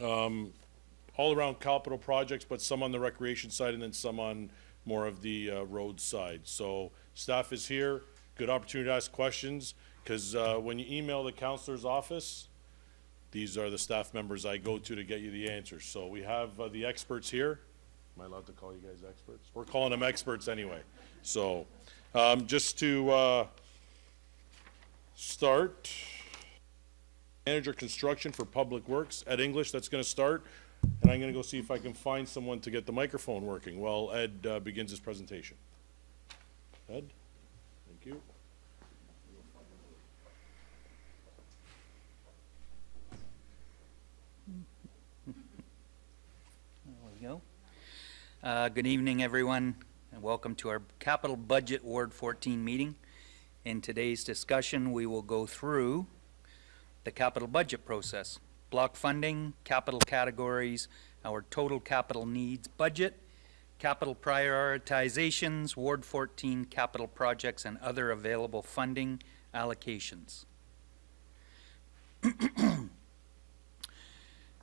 all around capital projects, but some on the recreation side and then some on more of the road side. So staff is here, good opportunity to ask questions, because when you email the counselor's office, these are the staff members I go to get you the answers. So we have the experts here. Am I allowed to call you guys experts? We're calling them experts anyway. So just to start, manager construction for public works, Ed English, that's going to start. And I'm going to go see if I can find someone to get the microphone working while Ed begins his presentation. Ed, thank you. There we go. Good evening, everyone, and welcome to our Capital Budget Ward 14 meeting. In today's discussion, we will go through the capital budget process, block funding, capital categories, our total capital needs budget, capital prioritizations, Ward 14 capital projects, and other available funding allocations.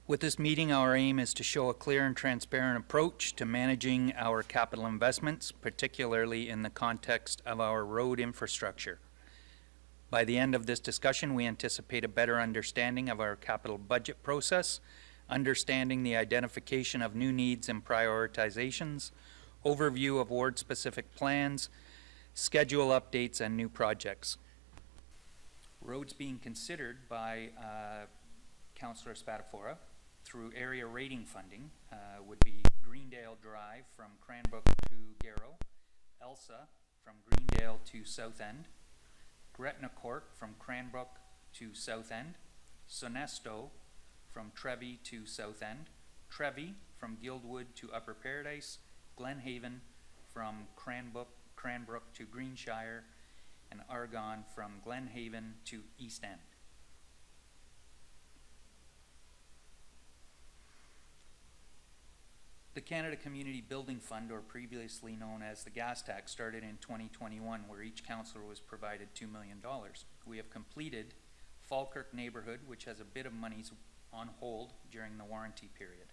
With this meeting, our aim is to show a clear and transparent approach to managing our capital investments, particularly in the context of our road infrastructure. By the end of this discussion, we anticipate a better understanding of our capital budget process, understanding the identification of new needs and prioritizations, overview of ward-specific plans, schedule updates, and new projects. Roads being considered by Councillor Spadafora through area rating funding would be Greendale Drive from Cranbrook to Garrow, Elsa from Greendale to Southend, Gretna Court from Cranbrook to Southend, Sonesto from Trevi to Southend, Trevi from Guildwood to Upper Paradise, Glenhaven from Cranbrook to Greenshire, and Argonne from Glenhaven to East End. The Canada Community Building Fund, or previously known as the gas tax, started in 2021, where each councillor was provided $2 million. We have completed Falkirk neighborhood, which has a bit of monies on hold during the warranty period.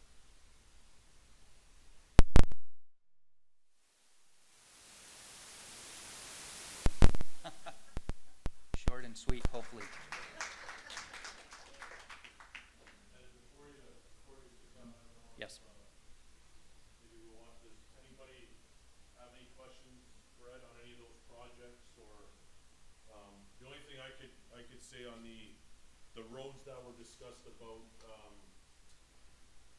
Short and sweet, hopefully. Yes. The only thing I could say on the roads that were discussed about,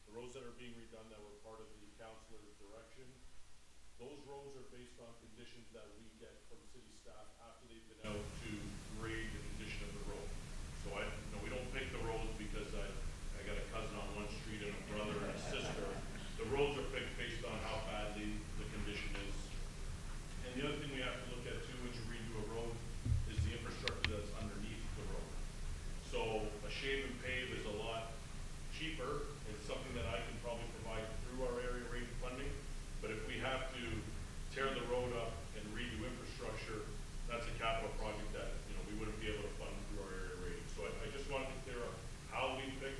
the roads that are being redone that were part of the councilor's direction, those roads are based on conditions that we get from city staff after they've been out to grade the condition of the road. So we don't pick the roads because I got a cousin on one street and a brother and a sister. The roads are picked based on how badly the condition is. And the other thing we have to look at too when you redo a road is the infrastructure that's underneath the road. So a shave and pave is a lot cheaper. It's something that I can probably provide through our area rate funding. But if we have to tear the road up and redo infrastructure, that's a capital project that we wouldn't be able to fund through our area rating. So I just wanted to clear up how we pick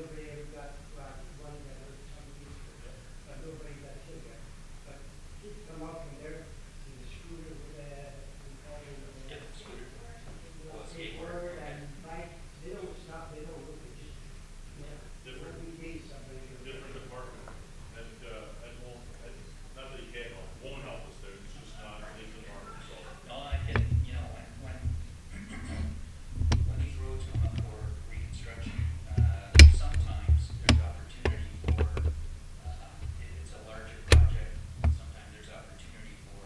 nobody ever got, well, one that was some people, but nobody got hit yet. But people come out from there, in the scooter with we call it, Yeah, scooter. Well, skateboard and bike, they don't stop, they don't look, they just, Different. every day somebody. different department, and won't, and not that he can't help, won't help us there, it's just not his department, so. No, I can, you know, when these roads come up for reconstruction, sometimes there's opportunity for, if it's a larger project, sometimes there's opportunity for,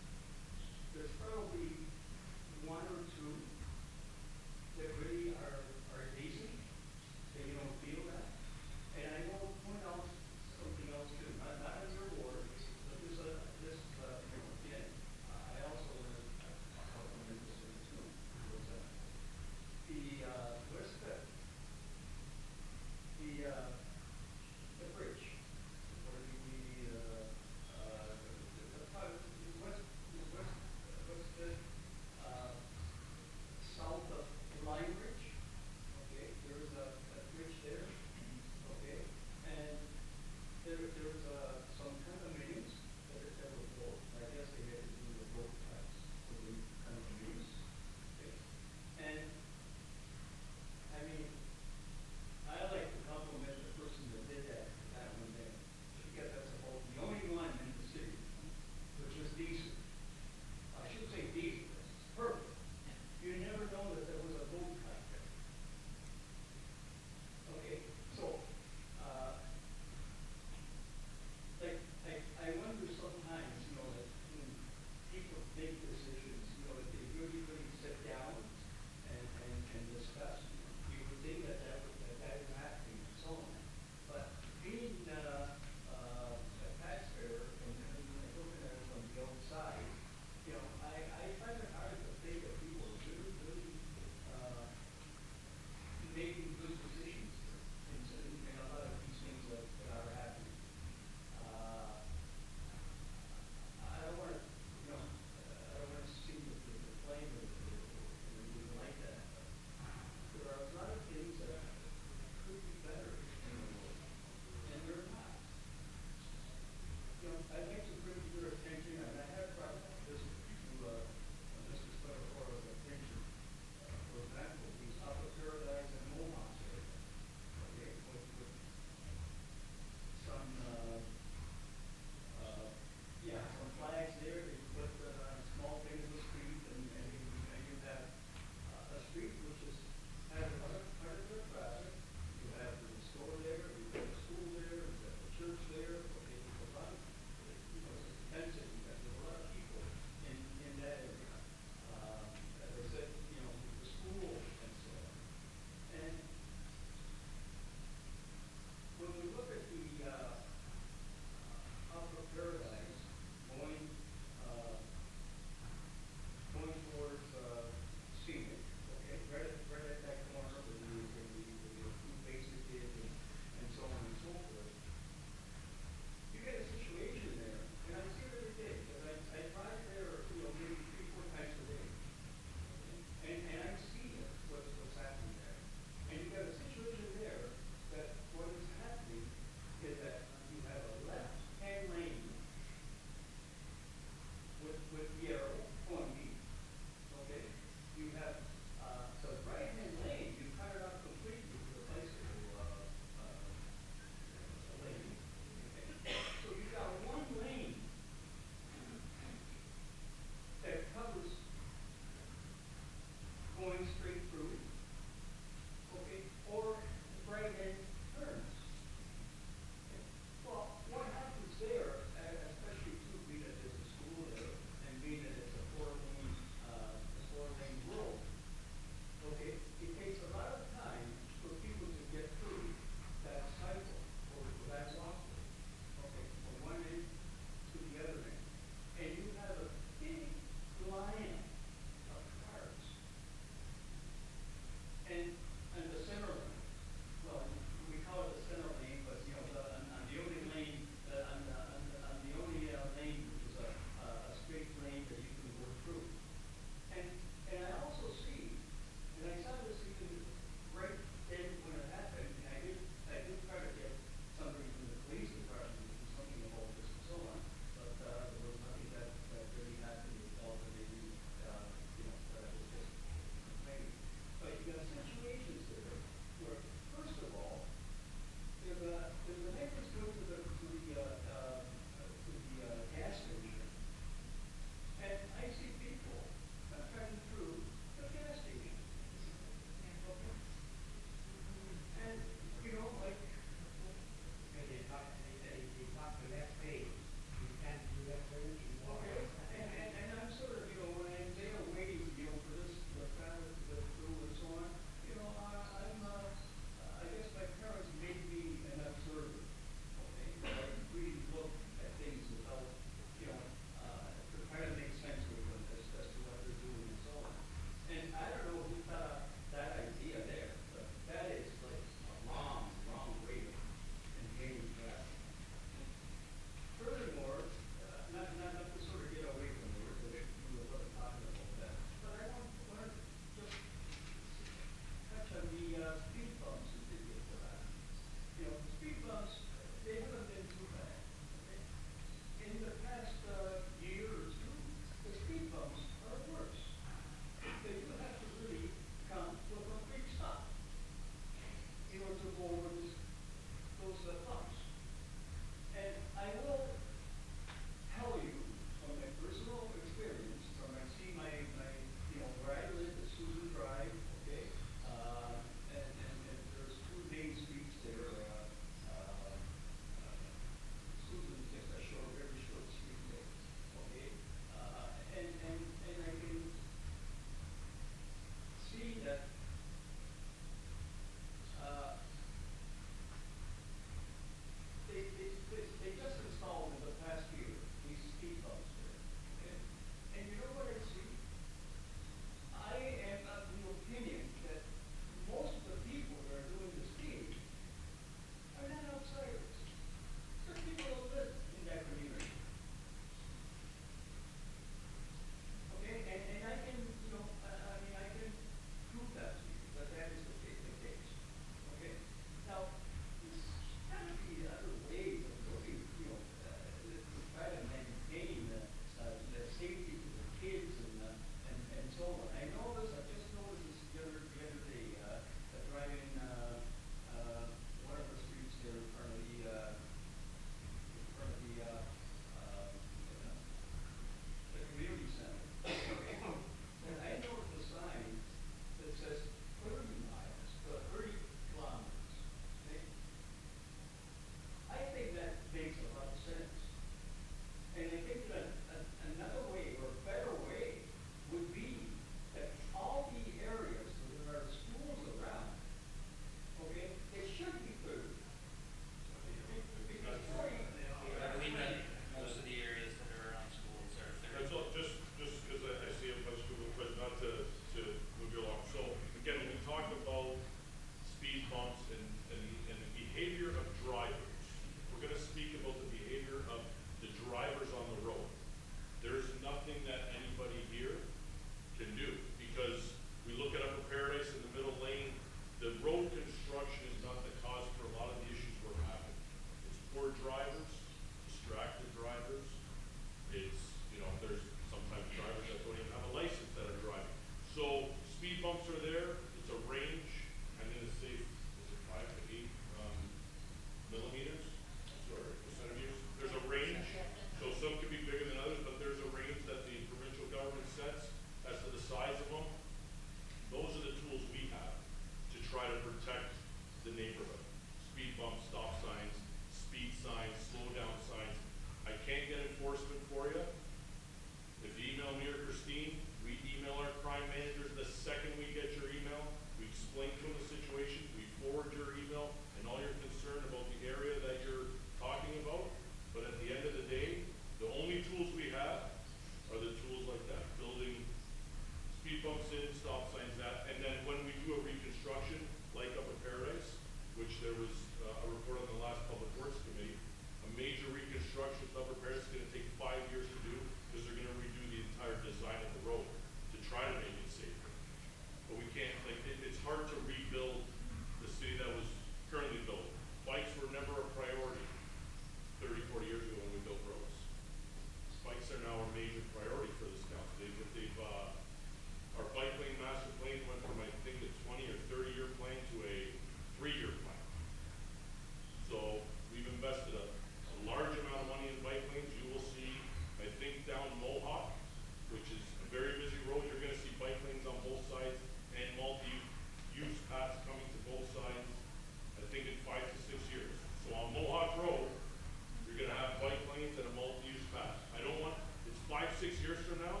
from now,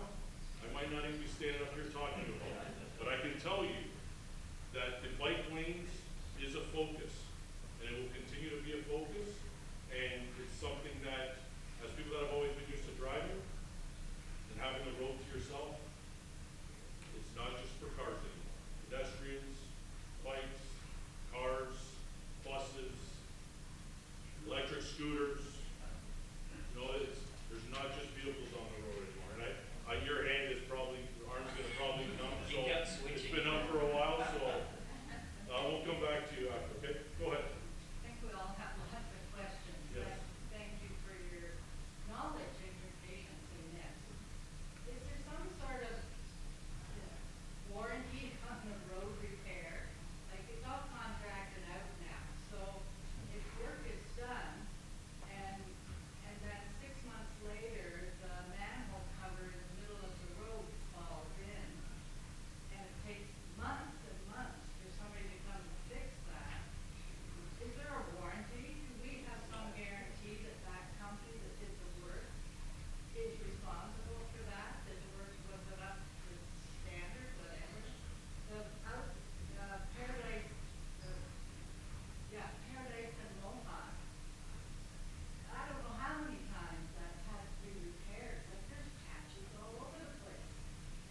I might not even be standing up here talking about it. But I can tell you that the bike lanes is a focus, and it will continue to be a focus, and it's something that, as people that have always been used to driving, and having the road to yourself, it's not just for cars anymore. Pedestrians, bikes, cars, buses, electric scooters, you know, there's not just vehicles on the road anymore. And your hand is probably, your arm's gonna probably numb, so it's been up for a while, so, we'll come back to you after, okay? Go ahead. I think we all have lots of questions. Yes. Thank you for your knowledge and your patience in this. Is there some sort of warranty on the road repair? Like, it's all contracted out now, so if work is done and then 6 months later, the manhole cover in the middle of the road falls in, and it takes months and months for somebody to come and fix that, is there a warranty? Do we have some guarantee that that company that did the work is responsible for that? That the work was up to standard, whatever? Paradise, Paradise and Mohawk, I don't know how many times that had to be repaired, like there's patches all over the place.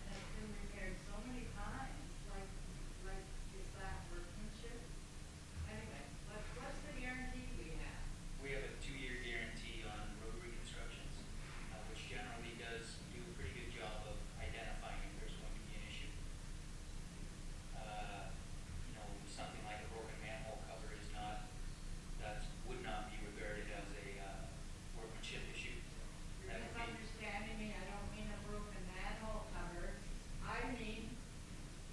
And it's been repaired so many times, like, is that workmanship? Anyway, what's the guarantee we have? We have a 2-year guarantee on road reconstructions, which generally does do a pretty good job of identifying if there's going to be an issue. Something like a broken manhole cover is not, would not be regarded as a workmanship issue. You're That would be, misunderstanding me, I don't mean a broken manhole cover. I mean,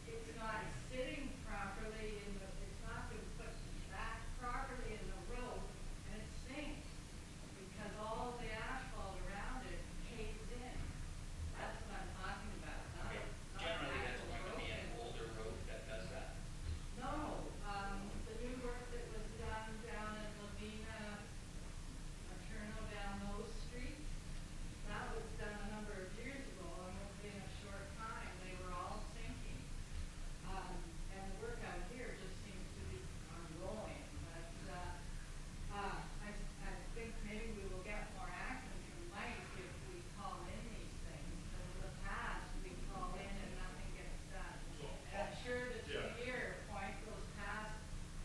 it's not sitting properly it's not been put back properly in the road, and it sinks, because all the asphalt around it caves in. That's what I'm talking about, not, okay. not Generally, that's actual going to be an broken. older road that does that. No, the new work that was done down in Lavina, Materno down those streets, that was done a number of years ago, and within a short time, they were all sinking. And the work out here just seems to be ongoing, but, I think maybe we will get more action from Mike if we call in these things. Because in the past, we call in and nothing gets done. So, And I'm sure the yeah. 2-year point goes past,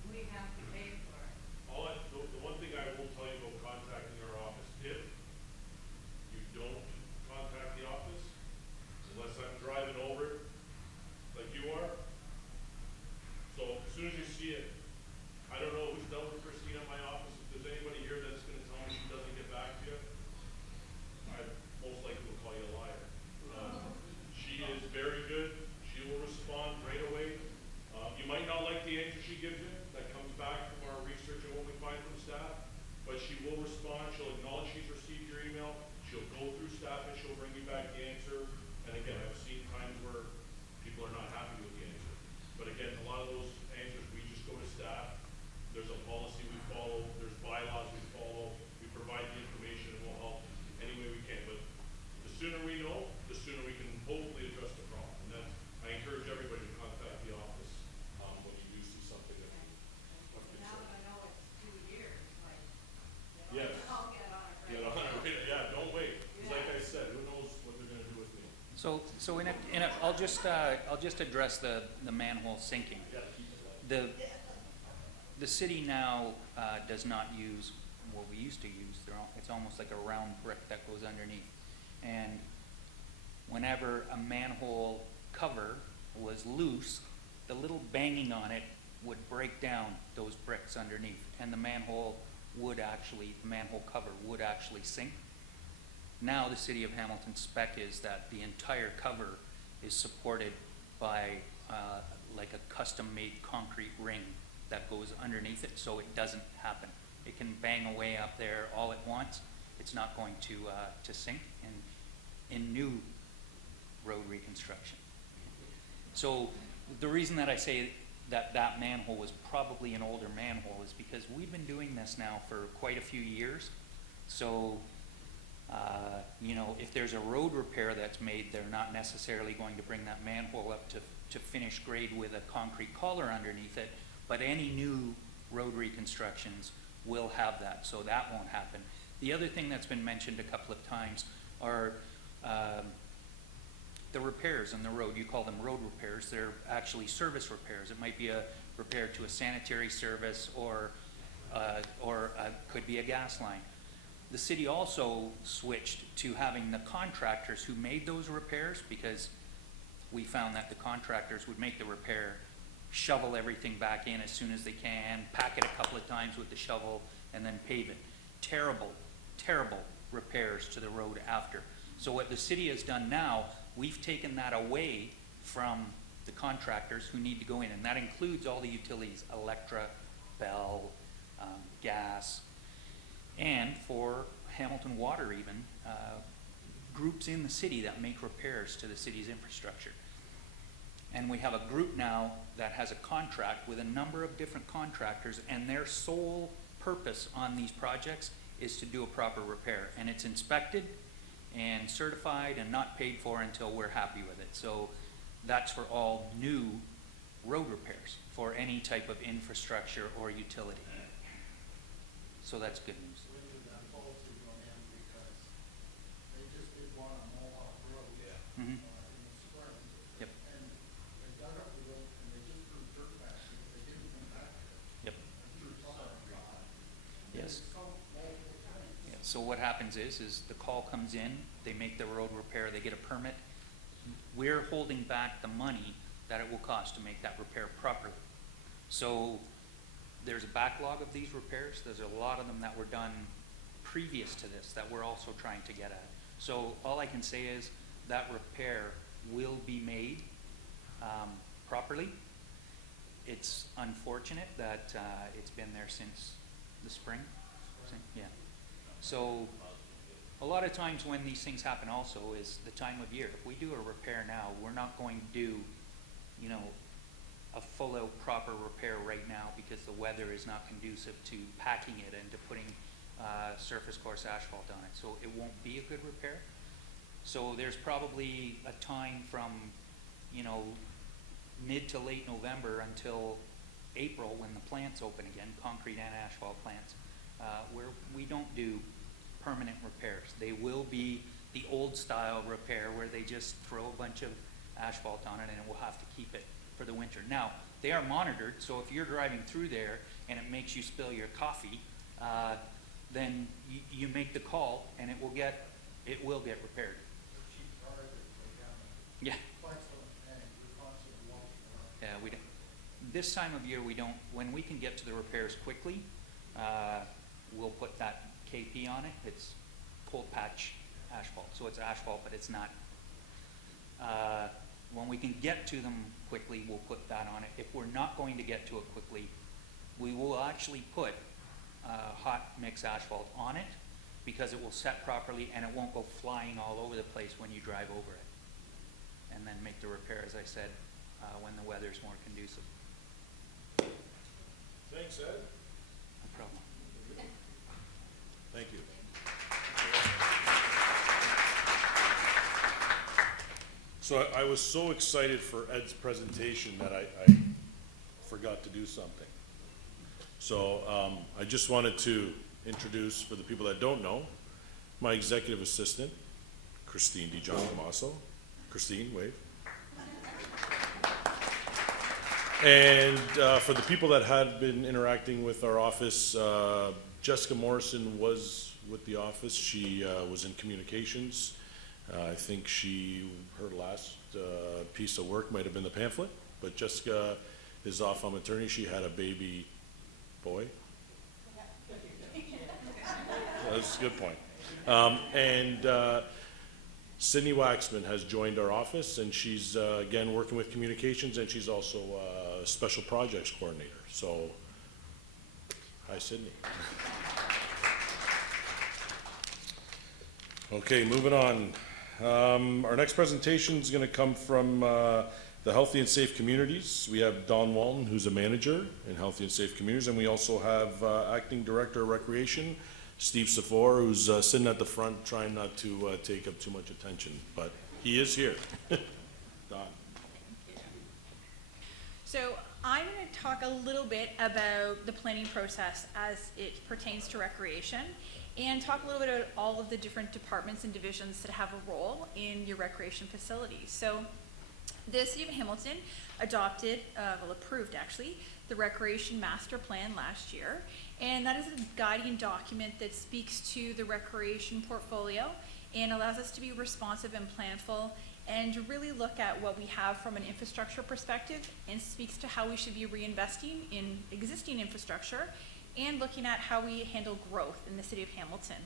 we have to pay for it. The one thing I will tell you about contacting our office, if you don't contact the office, unless I'm driving over it, like you are, so as soon as you see it, I don't know who's dealt with Christine at my office, if there's anybody here that's gonna tell me she doesn't get back to you, I most likely will call you a liar. She is very good, she will respond right away. You might not like the answer she gives you, that comes back from our research and what we find from staff, but she will respond, she'll acknowledge she's received your email, she'll go through staff and she'll bring you back the answer. And again, I've seen times where people are not happy with the answer. But again, a lot of those answers, we just go to staff, there's a policy we follow, there's bylaws we follow, we provide the information and we'll help any way we can. But the sooner we know, the sooner we can hopefully address the problem. And that's, I encourage everybody to contact the office, when you do see something that you. Now that I know it's 2 years, like, Yes. I'll get on it Yeah, right. yeah, don't wait, 'cause like I said, who knows what they're gonna do with me. So I'll just address the manhole sinking. Yeah. The city now does not use what we used to use. It's almost like a round brick that goes underneath. And whenever a manhole cover was loose, the little banging on it would break down those bricks underneath, and the manhole cover would actually sink. Now, the city of Hamilton's spec is that the entire cover is supported by like a custom-made concrete ring that goes underneath it, so it doesn't happen. It can bang away up there all at once. It's not going to sink in new road reconstruction. So the reason that I say that manhole was probably an older manhole is because we've been doing this now for quite a few years. So You know, if there's a road repair that's made, they're not necessarily going to bring that manhole up to finish grade with a concrete collar underneath it, but any new road reconstructions will have that, so that won't happen. The other thing that's been mentioned a couple of times are the repairs on the road. You call them road repairs, they're actually service repairs. It might be a repair to a sanitary service or could be a gas line. The city also switched to having the contractors who made those repairs, because we found that the contractors would make the repair, shovel everything back in as soon as they can, pack it a couple of times with the shovel, and then pave it. Terrible, terrible repairs to the road after. So what the city has done now, we've taken that away from the contractors who need to go in, and that includes all the utilities, Electra, Bell, gas, and for Hamilton Water even, groups in the city that make repairs to the city's infrastructure. And we have a group now that has a contract with a number of different contractors, and their sole purpose on these projects is to do a proper repair. And it's inspected and certified and not paid for until we're happy with it. So that's for all new road repairs for any type of infrastructure or utility. So that's good news. When did that policy go in? Because they just did one on Mohawk Road. Mhm. In the spring. Yep. And they dug up the road and they just threw dirt back, because they didn't come back to it. Yep. And threw tar on it. Yes. And it sunk multiple times. Yeah, so what happens is the call comes in, they make the road repair, they get a permit. We're holding back the money that it will cost to make that repair properly. So there's a backlog of these repairs. There's a lot of them that were done previous to this that we're also trying to get at. So all I can say is that repair will be made properly. It's unfortunate that it's been there since the spring. Yeah. So a lot of times when these things happen also is the time of year. If we do a repair now, we're not going to do, you know, a full-out proper repair right now because the weather is not conducive to packing it and to putting surface course asphalt on it. So it won't be a good repair. So there's probably a time from, you know, mid to late November until April when the plants open again, concrete and asphalt plants, where we don't do permanent repairs. They will be the old style repair where they just throw a bunch of asphalt on it and we'll have to keep it for the winter. Now, they are monitored, so if you're driving through there and it makes you spill your coffee, then you make the call and it will get repaired. The cheap tar that they got. Yeah. Flex on it, and you're constantly washing it Yeah, around. we don't, this time of year, we don't, when we can get to the repairs quickly, we'll put that KP on it. It's cold patch asphalt, so it's asphalt, but it's not. When we can get to them quickly, we'll put that on it. If we're not going to get to it quickly, we will actually put hot mix asphalt on it because it will set properly and it won't go flying all over the place when you drive over it. And then make the repair, as I said, when the weather's more conducive. Thanks, Ed. No problem. Thank you. So I was so excited for Ed's presentation that I forgot to do something. So I just wanted to introduce, for the people that don't know, my executive assistant, Christine DiGiacomosso. Christine, wave. And for the people that had been interacting with our office, Jessica Morrison was with the office. She was in communications. I think her last piece of work might have been the pamphlet, but Jessica is off on maternity. She had a baby boy. That's a good point. And Sydney Waxman has joined our office, and she's, again, working with communications, and she's also a special projects coordinator. So, hi, Sydney. Okay, moving on. Our next presentation is going to come from the Healthy and Safe Communities. We have Don Walton, who's a manager in Healthy and Safe Communities, and we also have Acting Director of Recreation, Steve Spadafora, who's sitting at the front trying not to take up too much attention, but he is here. Don. So I'm going to talk a little bit about the planning process as it pertains to recreation, and talk a little bit about all of the different departments and divisions that have a role in your recreation facilities. So the City of Hamilton adopted, approved actually, the Recreation Master Plan last year, and that is a guiding document that speaks to the recreation portfolio and allows us to be responsive and planful and to really look at what we have from an infrastructure perspective, and speaks to how we should be reinvesting in existing infrastructure and looking at how we handle growth in the City of Hamilton.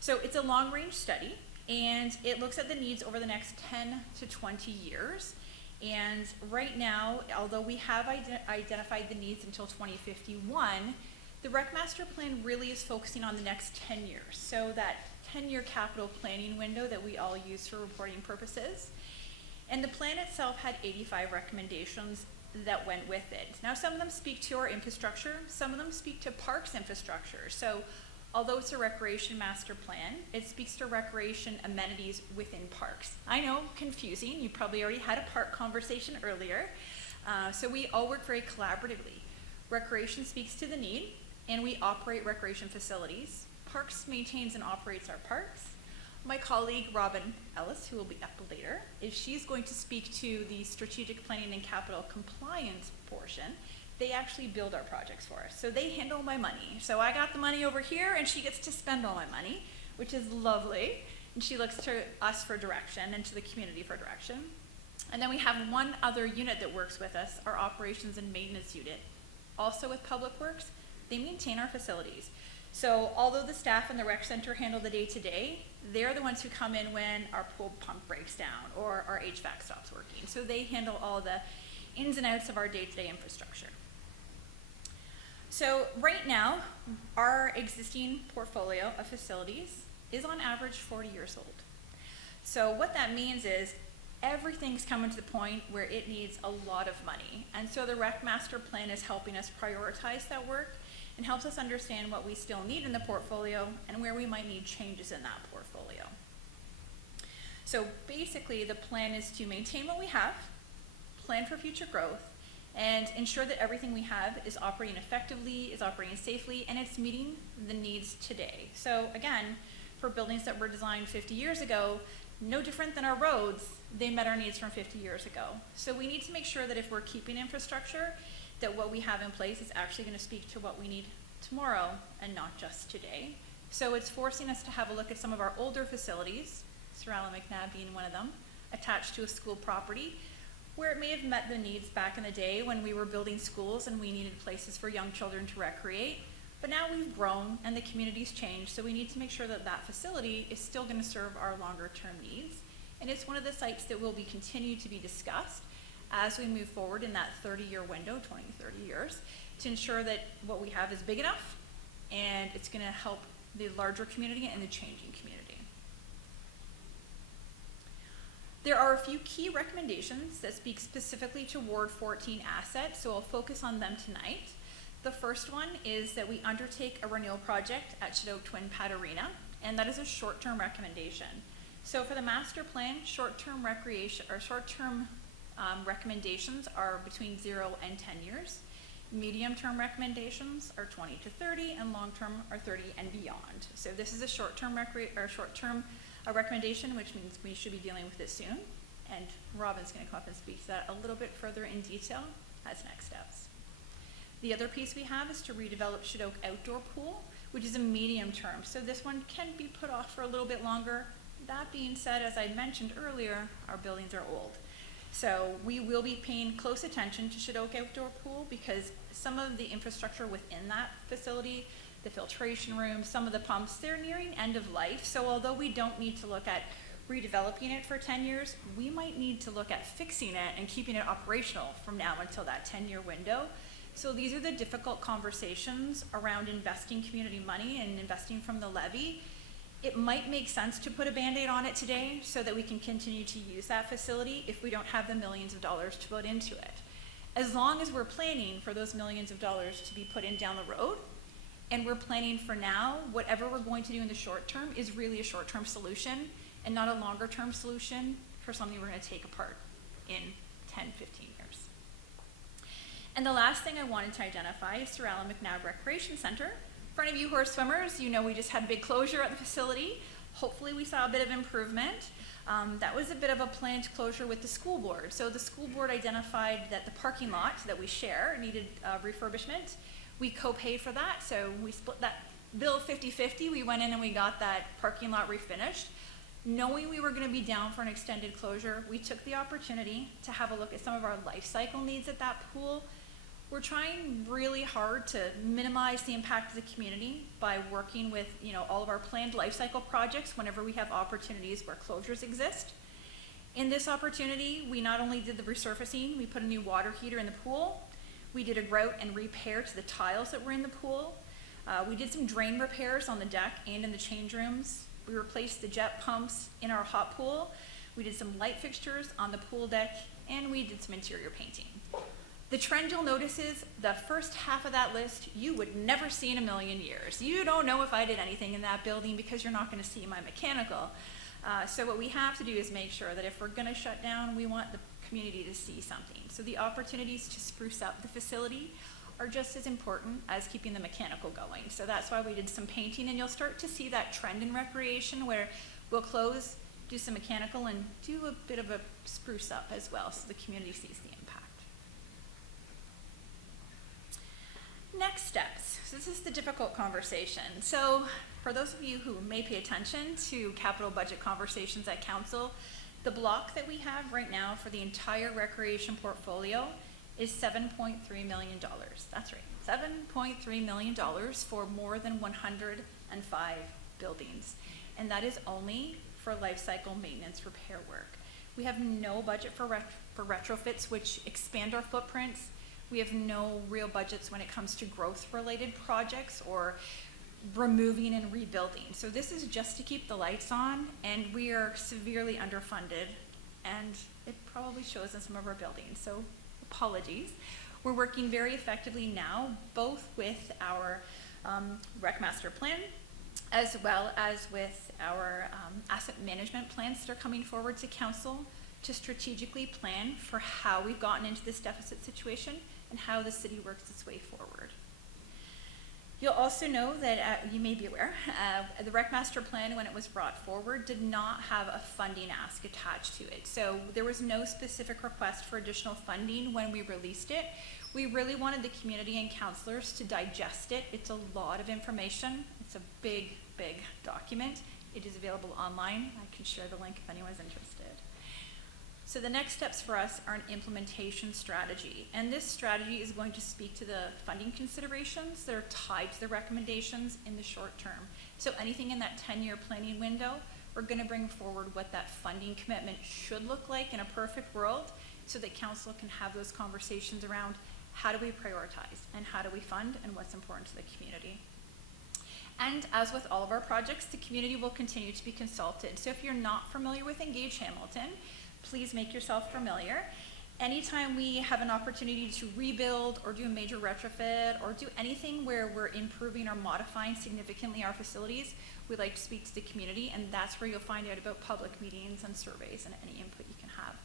So it's a long-range study, and it looks at the needs over the next 10 to 20 years. And right now, although we have identified the needs until 2051, the Rec Master Plan really is focusing on the next 10 years. So that 10-year capital planning window that we all use for reporting purposes. And the plan itself had 85 recommendations that went with it. Now, some of them speak to our infrastructure, some of them speak to parks infrastructure. So although it's a recreation master plan, it speaks to recreation amenities within parks. I know, confusing. You probably already had a park conversation earlier. So we all work very collaboratively. Recreation speaks to the need, and we operate recreation facilities. Parks maintains and operates our parks. My colleague, Robin Ellis, who will be up later, she's going to speak to the strategic planning and capital compliance portion. They actually build our projects for us. So they handle my money. So I got the money over here, and she gets to spend all my money, which is lovely. And she looks to us for direction and to the community for direction. And then we have one other unit that works with us, our operations and maintenance unit. Also with Public Works, they maintain our facilities. So although the staff in the rec center handle the day-to-day, they're the ones who come in when our pool pump breaks down or our HVAC stops working. So they handle all the ins and outs of our day-to-day infrastructure. So right now, our existing portfolio of facilities is on average 40 years old. So what that means is everything's coming to the point where it needs a lot of money. And so the Rec Master Plan is helping us prioritize that work and helps us understand what we still need in the portfolio and where we might need changes in that portfolio. So basically, the plan is to maintain what we have, plan for future growth, and ensure that everything we have is operating effectively, is operating safely, and it's meeting the needs today. So again, for buildings that were designed 50 years ago, no different than our roads, they met our needs from 50 years ago. So we need to make sure that if we're keeping infrastructure, that what we have in place is actually going to speak to what we need tomorrow and not just today. So it's forcing us to have a look at some of our older facilities, Sir Alan McNabb being one of them, attached to a school property, where it may have met the needs back in the day when we were building schools and we needed places for young children to recreate. But now we've grown and the community's changed, so we need to make sure that that facility is still going to serve our longer term needs. And it's one of the sites that will be continued to be discussed as we move forward in that 30-year window, 20 to 30 years, to ensure that what we have is big enough and it's going to help the larger community and the changing community. There are a few key recommendations that speak specifically to Ward 14 assets, so I'll focus on them tonight. The first one is that we undertake a renewal project at Chinook Twin Pad Arena, and that is a short-term recommendation. So for the master plan, short-term recreation or short-term recommendations are between 0 and 10 years. Medium-term recommendations are 20 to 30, and long-term are 30 and beyond. So this is a short-term recommendation, which means we should be dealing with it soon. And Robin's going to come up and speak to that a little bit further in detail as next steps. The other piece we have is to redevelop Chinook Outdoor Pool, which is a medium term. So this one can be put off for a little bit longer. That being said, as I mentioned earlier, our buildings are old. So we will be paying close attention to Chinook Outdoor Pool because some of the infrastructure within that facility, the filtration room, some of the pumps, they're nearing end of life. So although we don't need to look at redeveloping it for 10 years, we might need to look at fixing it and keeping it operational from now until that 10-year window. So these are the difficult conversations around investing community money and investing from the levy. It might make sense to put a Band-Aid on it today so that we can continue to use that facility if we don't have the millions of dollars to put into it. As long as we're planning for those millions of dollars to be put in down the road, And we're planning for now, whatever we're going to do in the short term is really a short-term solution and not a longer-term solution for something we're gonna take apart in 10, 15 years. And the last thing I wanted to identify is Sir Allan McNabb Recreation Center. For any of you who are swimmers, you know we just had a big closure at the facility. Hopefully we saw a bit of improvement. That was a bit of a planned closure with the school board. So the school board identified that the parking lot that we share needed refurbishment. We co-paid for that, so we split that bill 50-50. We went in and we got that parking lot refinished. Knowing we were gonna be down for an extended closure, we took the opportunity to have a look at some of our life cycle needs at that pool. We're trying really hard to minimize the impact of the community by working with, all of our planned life cycle projects whenever we have opportunities where closures exist. In this opportunity, we not only did the resurfacing, we put a new water heater in the pool. We did a grout and repair to the tiles that were in the pool. We did some drain repairs on the deck and in the change rooms. We replaced the jet pumps in our hot pool. We did some light fixtures on the pool deck, and we did some interior painting. The trend you'll notice is the first half of that list you would never see in a million years. You don't know if I did anything in that building because you're not gonna see my mechanical. So what we have to do is make sure that if we're gonna shut down, we want the community to see something. So the opportunities to spruce up the facility are just as important as keeping the mechanical going. So that's why we did some painting, and you'll start to see that trend in recreation where we'll close, do some mechanical, and do a bit of a spruce up as well so the community sees the impact. Next steps. So this is the difficult conversation. So for those of you who may pay attention to capital budget conversations at council, the block that we have right now for the entire recreation portfolio is $7.3 million. That's right, $7.3 million for more than 105 buildings. And that is only for life cycle maintenance repair work. We have no budget for retrofits, which expand our footprints. We have no real budgets when it comes to growth-related projects or removing and rebuilding. So this is just to keep the lights on, and we are severely underfunded, and it probably shows in some of our buildings, so apologies. We're working very effectively now, both with our rec master plan, as well as with our asset management plans that are coming forward to council to strategically plan for how we've gotten into this deficit situation and how the city works its way forward. You'll also know that, you may be aware, the Rec Master Plan, when it was brought forward, did not have a funding ask attached to it. So there was no specific request for additional funding when we released it. We really wanted the community and councilors to digest it. It's a lot of information. It's a big, big document. It is available online. I can share the link if anyone's interested. So the next steps for us are an implementation strategy. And this strategy is going to speak to the funding considerations that are tied to the recommendations in the short term. So anything in that 10-year planning window, we're gonna bring forward what that funding commitment should look like in a perfect world so that council can have those conversations around how do we prioritize and how do we fund and what's important to the community. And as with all of our projects, the community will continue to be consulted. So if you're not familiar with Engage Hamilton, please make yourself familiar. Anytime we have an opportunity to rebuild or do a major retrofit or do anything where we're improving or modifying significantly our facilities, we like to speak to the community, and that's where you'll find out about public meetings and surveys and any input you can have.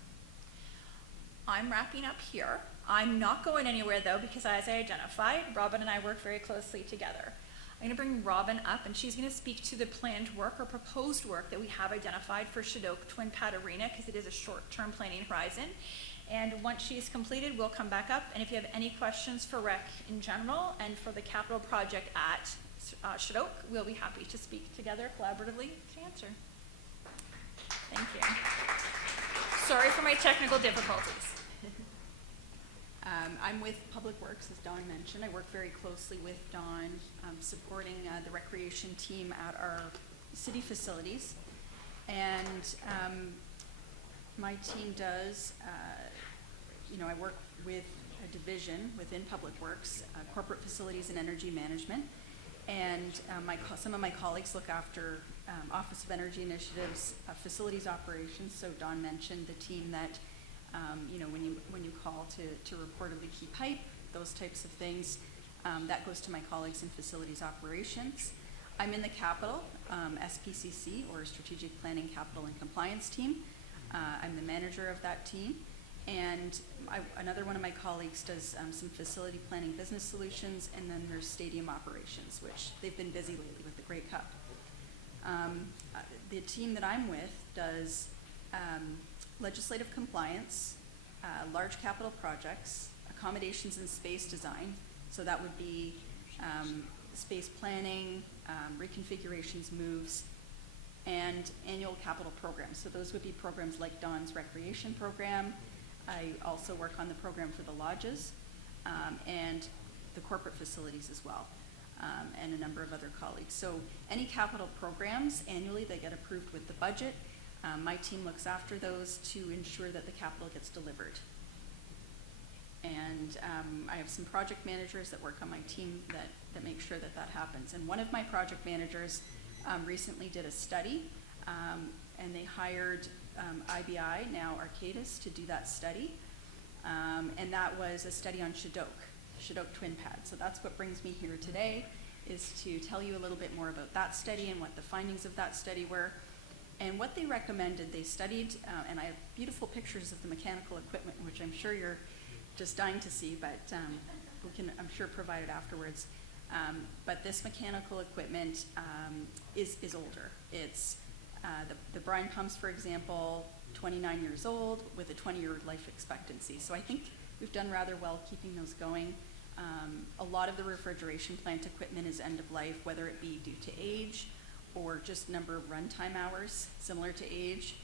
I'm wrapping up here. I'm not going anywhere though, because as I identified, Robin and I work very closely together. I'm gonna bring Robin up, and she's gonna speak to the planned work or proposed work that we have identified for Shadoke Twin Pad Arena, because it is a short-term planning horizon. And once she's completed, we'll come back up, and if you have any questions for rec in general and for the capital project at Shadoke, we'll be happy to speak together collaboratively to answer. Thank you. Sorry for my technical difficulties. I'm with Public Works, as Dawn mentioned. I work very closely with Dawn, supporting the recreation team at our city facilities. And my team does, I work with a division within Public Works, corporate facilities and energy management. And some of my colleagues look after Office of Energy Initiatives, facilities operations. So Dawn mentioned the team that when you call to report a leaky pipe, those types of things. That goes to my colleagues in facilities operations. I'm in the capital, SPCC, or Strategic Planning, Capital and Compliance team. I'm the manager of that team. And another one of my colleagues does some facility planning, business solutions, and then there's stadium operations, which they've been busy lately with the Grey Cup. The team that I'm with does legislative compliance, large capital projects, accommodations and space design. So that would be space planning, reconfigurations, moves, and annual capital programs. So those would be programs like Dawn's recreation program. I also work on the program for the lodges and the corporate facilities as well, and a number of other colleagues. So any capital programs, annually they get approved with the budget. My team looks after those to ensure that the capital gets delivered. And I have some project managers that work on my team that make sure that that happens. And one of my project managers recently did a study, and they hired IBI, now Arcadis, to do that study. And that was a study on Shidok twin pad. So that's what brings me here today, is to tell you a little bit more about that study and what the findings of that study were. And what they recommended, they studied, and I have beautiful pictures of the mechanical equipment, which I'm sure you're just dying to see, but we can, I'm sure, provide it afterwards. But this mechanical equipment is older. It's the brine pumps, for example, 29 years old with a 20-year life expectancy. So I think we've done rather well keeping those going. A lot of the refrigeration plant equipment is end of life, whether it be due to age or just number of runtime hours, similar to age.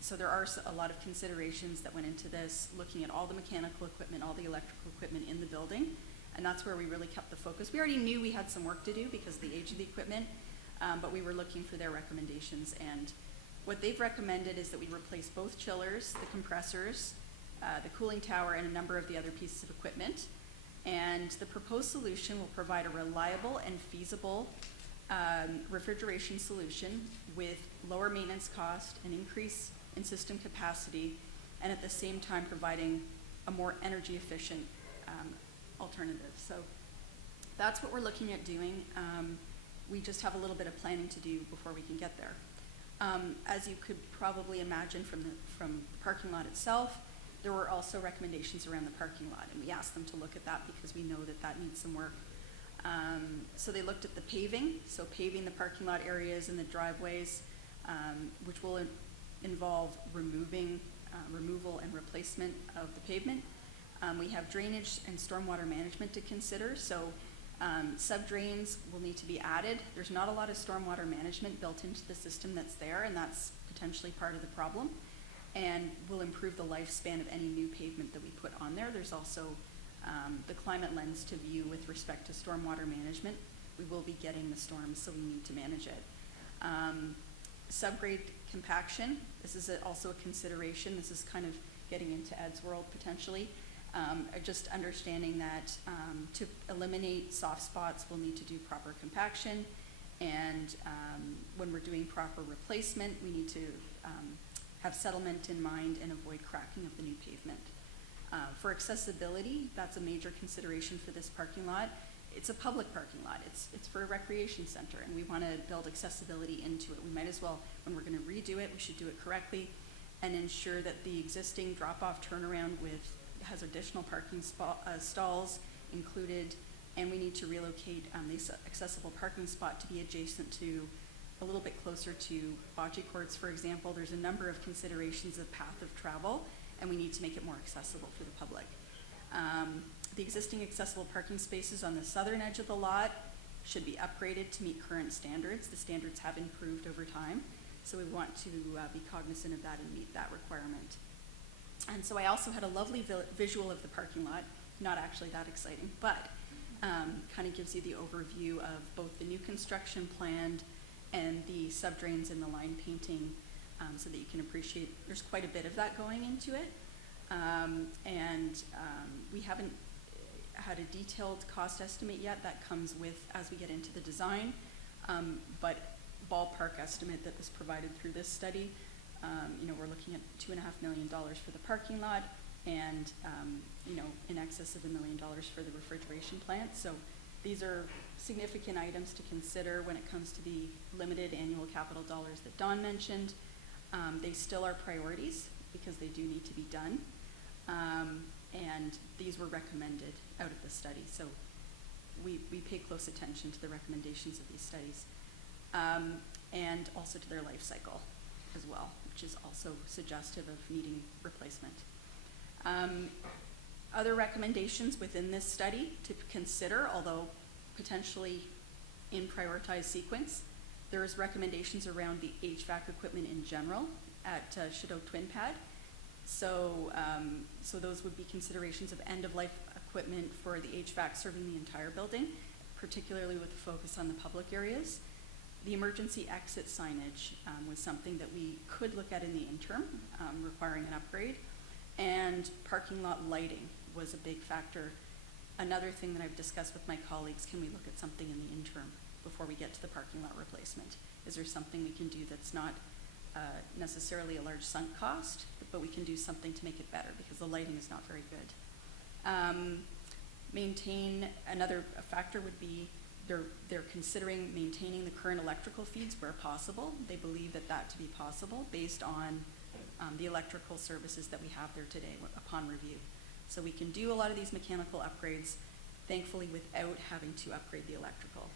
So there are a lot of considerations that went into this, looking at all the mechanical equipment, all the electrical equipment in the building, and that's where we really kept the focus. We already knew we had some work to do because of the age of the equipment, but we were looking for their recommendations, and what they've recommended is that we replace both chillers, the compressors, the cooling tower, and a number of the other pieces of equipment. And the proposed solution will provide a reliable and feasible refrigeration solution with lower maintenance cost, an increase in system capacity, and at the same time providing a more energy efficient alternative. So that's what we're looking at doing. We just have a little bit of planning to do before we can get there. As you could probably imagine from the parking lot itself, there were also recommendations around the parking lot, and we asked them to look at that because we know that that needs some work. So they looked at the paving, so paving the parking lot areas and the driveways, which will involve removal and replacement of the pavement. We have drainage and stormwater management to consider, so sub-drains will need to be added. There's not a lot of stormwater management built into the system that's there, and that's potentially part of the problem, and will improve the lifespan of any new pavement that we put on there. There's also the climate lens to view with respect to stormwater management. We will be getting the storms, so we need to manage it. Subgrade compaction, this is also a consideration. This is kind of getting into Ed's world potentially. Just understanding that to eliminate soft spots, we'll need to do proper compaction, and when we're doing proper replacement, we need to have settlement in mind and avoid cracking of the new pavement. For accessibility, that's a major consideration for this parking lot. It's a public parking lot. It's for a recreation center, and we want to build accessibility into it. We might as well, when we're going to redo it, we should do it correctly and ensure that the existing drop-off turnaround has additional parking stalls included, and we need to relocate the accessible parking spot to be adjacent to, a little bit closer to bocce courts, for example. There's a number of considerations of path of travel, and we need to make it more accessible for the public. The existing accessible parking spaces on the southern edge of the lot should be upgraded to meet current standards. The standards have improved over time, so we want to be cognizant of that and meet that requirement. And so I also had a lovely visual of the parking lot, not actually that exciting, but kind of gives you the overview of both the new construction planned and the sub-drains and the line painting, so that you can appreciate there's quite a bit of that going into it. We haven't had a detailed cost estimate yet. That comes with as we get into the design, but ballpark estimate that was provided through this study. We're looking at $2.5 million for the parking lot, and, in excess of $1 million for the refrigeration plant. So these are significant items to consider when it comes to the limited annual capital dollars that Don mentioned. They still are priorities because they do need to be done. And these were recommended out of the study. So we pay close attention to the recommendations of these studies, and also to their life cycle as well, which is also suggestive of needing replacement. Other recommendations within this study to consider, although potentially in prioritized sequence, there's recommendations around the HVAC equipment in general at Shadow Twin Pad. So those would be considerations of end-of-life equipment for the HVAC serving the entire building, particularly with the focus on the public areas. The emergency exit signage was something that we could look at in the interim, requiring an upgrade. And parking lot lighting was a big factor. Another thing that I've discussed with my colleagues, can we look at something in the interim before we get to the parking lot replacement? Is there something we can do that's not necessarily a large sunk cost, but we can do something to make it better because the lighting is not very good. Another factor would be they're considering maintaining the current electrical feeds where possible. They believe that to be possible based on the electrical services that we have there today upon review. So we can do a lot of these mechanical upgrades, thankfully, without having to upgrade the electrical.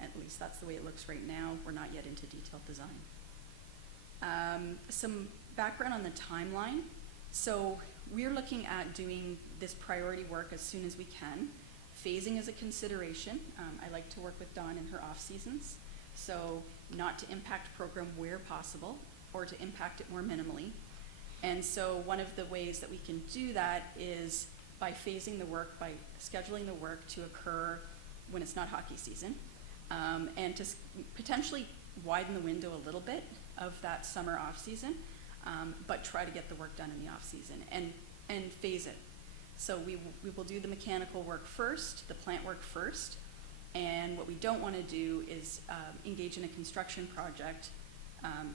At least that's the way it looks right now. We're not yet into detailed design. Some background on the timeline. So we're looking at doing this priority work as soon as we can. Phasing is a consideration. I like to work with Dawn in her off seasons. So not to impact program where possible or to impact it more minimally. And so one of the ways that we can do that is by phasing the work, by scheduling the work to occur when it's not hockey season, and to potentially widen the window a little bit of that summer off season, but try to get the work done in the off season and phase it. So we will do the mechanical work first, the plant work first, and what we don't want to do is engage in a construction project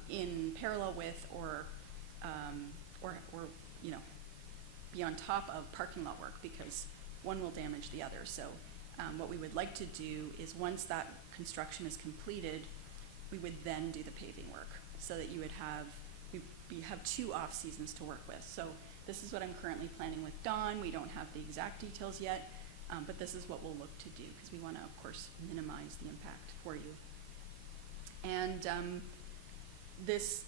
in parallel with or be on top of parking lot work, because one will damage the other. So what we would like to do is once that construction is completed, we would then do the paving work so that you would have 2 off seasons to work with. So this is what I'm currently planning with Dawn. We don't have the exact details yet, but this is what we'll look to do because we want to, of course, minimize the impact for you. And this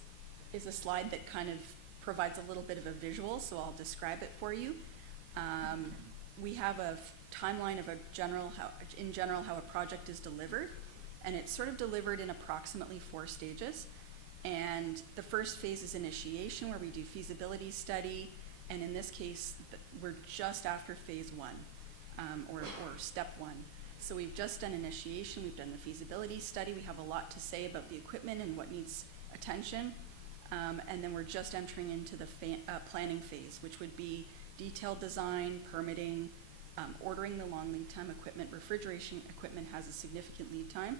is a slide that kind of provides a little bit of a visual, so I'll describe it for you. We have a timeline of in general how a project is delivered, and it's sort of delivered in approximately 4 stages. And the first phase is initiation, where we do feasibility study, and in this case, we're just after phase 1, or step 1. So we've just done initiation, we've done the feasibility study, we have a lot to say about the equipment and what needs attention, and then we're just entering into the planning phase, which would be detailed design, permitting, ordering the long lead time equipment. Refrigeration equipment has a significant lead time,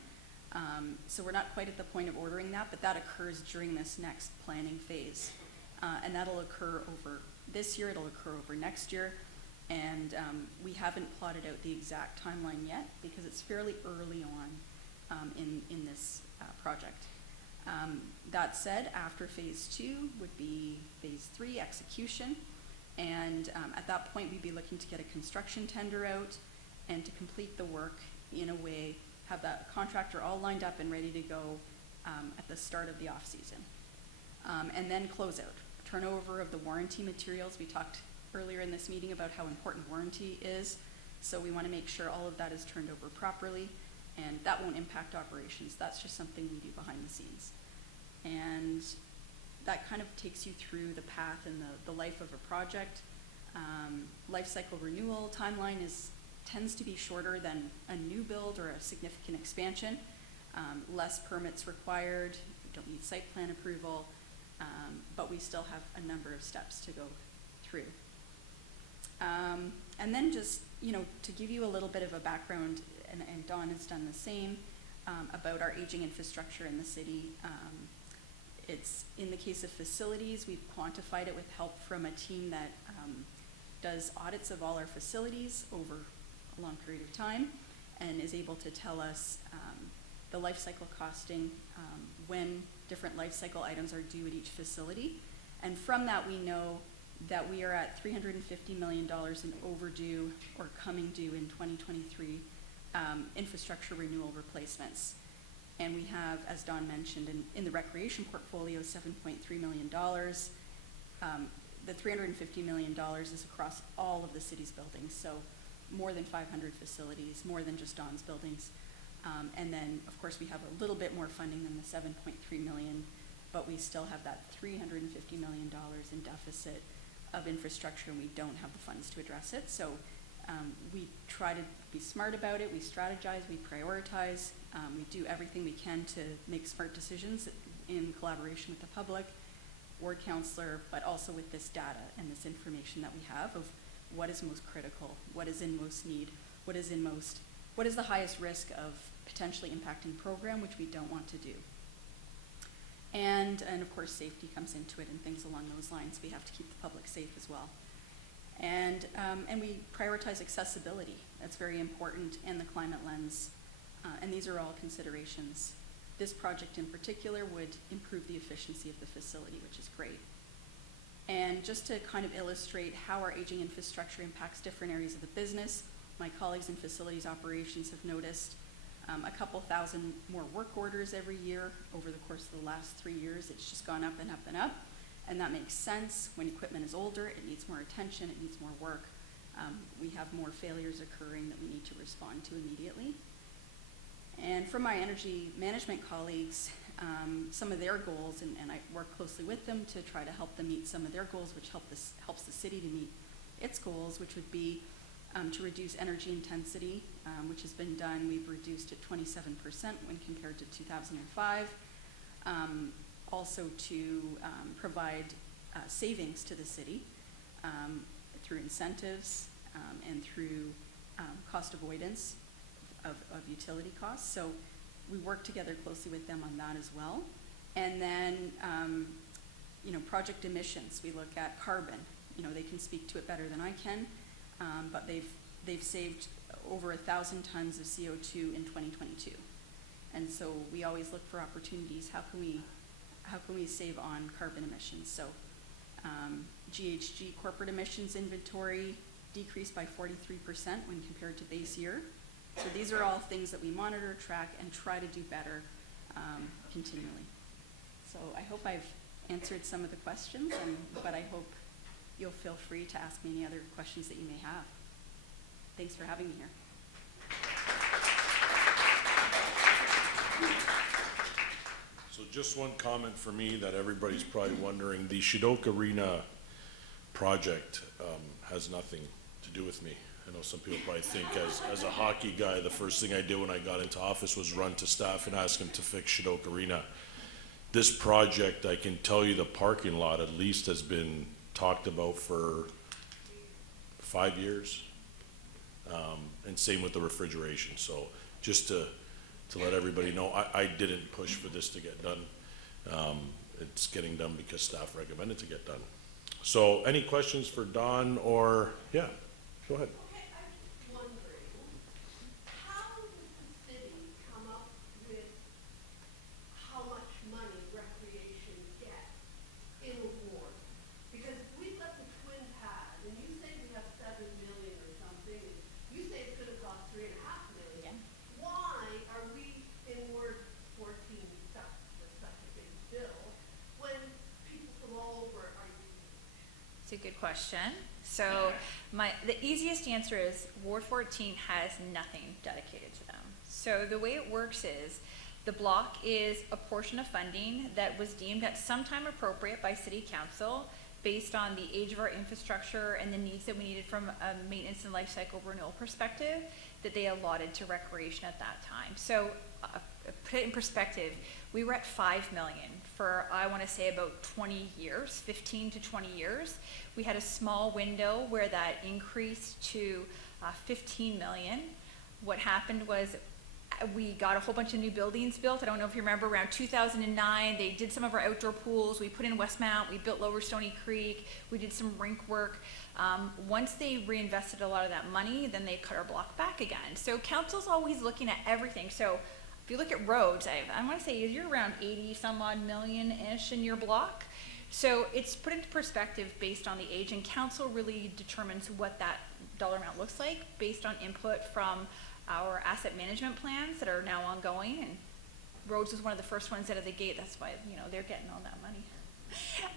so we're not quite at the point of ordering that, but that occurs during this next planning phase. And that'll occur over this year, it'll occur over next year, and we haven't plotted out the exact timeline yet because it's fairly early on in this project. That said, after phase 2 would be phase 3, execution, and at that point we'd be looking to get a construction tender out and to complete the work in a way, have that contractor all lined up and ready to go at the start of the off season. And then close out, turnover of the warranty materials. We talked earlier in this meeting about how important warranty is, so we want to make sure all of that is turned over properly, and that won't impact operations. That's just something we do behind the scenes. And that kind of takes you through the path and the life of a project. Life cycle renewal timeline tends to be shorter than a new build or a significant expansion. Less permits required, we don't need site plan approval, but we still have a number of steps to go through. And then just, to give you a little bit of a background, and Dawn has done the same, about our aging infrastructure in the city. It's, in the case of facilities, we've quantified it with help from a team that does audits of all our facilities over a long period of time and is able to tell us the life cycle costing, when different life cycle items are due at each facility. And from that, we know that we are at $350 million in overdue or coming due in 2023 infrastructure renewal replacements. And we have, as Don mentioned, in the recreation portfolio, $7.3 million. The $350 million is across all of the city's buildings, so more than 500 facilities, more than just Don's buildings. And then, of course, we have a little bit more funding than the $7.3 million, but we still have that $350 million in deficit of infrastructure, and we don't have the funds to address it. So we try to be smart about it, we strategize, we prioritize, we do everything we can to make smart decisions in collaboration with the public, ward councillor, but also with this data and this information that we have of what is most critical, what is in most need, what is the highest risk of potentially impacting program, which we don't want to do. And of course, safety comes into it and things along those lines. We have to keep the public safe as well. And we prioritize accessibility. That's very important, and the climate lens. And these are all considerations. This project in particular would improve the efficiency of the facility, which is great. And just to kind of illustrate how our aging infrastructure impacts different areas of the business, my colleagues in facilities operations have noticed a couple thousand more work orders every year over the course of the last 3 years. It's just gone up and up and up. And that makes sense. When equipment is older, it needs more attention, it needs more work. We have more failures occurring that we need to respond to immediately. And from my energy management colleagues, some of their goals, and I work closely with them to try to help them meet some of their goals, which helps the city to meet its goals, which would be to reduce energy intensity, which has been done. We've reduced it 27% when compared to 2005. Also to provide savings to the city through incentives and through cost avoidance of utility costs. So we work together closely with them on that as well. And then, project emissions, we look at carbon. They can speak to it better than I can, but they've saved over 1,000 tons of CO2 in 2022. And so we always look for opportunities. How can we save on carbon emissions? So GHG corporate emissions inventory decreased by 43% when compared to base year. So these are all things that we monitor, track, and try to do better continually. So I hope I've answered some of the questions, but I hope you'll feel free to ask me any other questions that you may have. Thanks for having me here. So just one comment for me that everybody's probably wondering, the Shidok Arena project has nothing to do with me. I know some people probably think as a hockey guy, the first thing I did when I got into office was run to staff and ask them to fix Shidok Arena. This project, I can tell you the parking lot at least has been talked about for 5 years. And same with the refrigeration. So just to let everybody know, I didn't push for this to get done. It's getting done because staff recommended to get done. So any questions for Don or, yeah, go ahead. Okay, I'm just wondering, how does the city come up with how much money recreation gets in a ward? Because we've got the twin pad, and you say we have 7 million or something, and you say it's gonna cost 3.5 million. Why are we in Ward 14 stuck with such a big bill when people from all over are using it? It's a good question. So the easiest answer is Ward 14 has nothing dedicated to them. So the way it works is the block is a portion of funding that was deemed at some time appropriate by City Council based on the age of our infrastructure and the needs that we needed from a maintenance and life cycle renewal perspective that they allotted to recreation at that time. So put it in perspective, we were at 5 million for, I want to say, about 20 years, 15 to 20 years. We had a small window where that increased to 15 million. What happened was, we got a whole bunch of new buildings built. I don't know if you remember, around 2009, they did some of our outdoor pools. We put in Westmount, we built Lower Stony Creek, we did some rink work. Once they reinvested a lot of that money, then they cut our block back again. So council's always looking at everything. So if you look at roads, I want to say you're around 80 some odd million-ish in your block. So it's put into perspective based on the age, and council really determines what that dollar amount looks like based on input from our asset management plans that are now ongoing, and roads was one of the first ones out of the gate. That's why, they're getting all that money.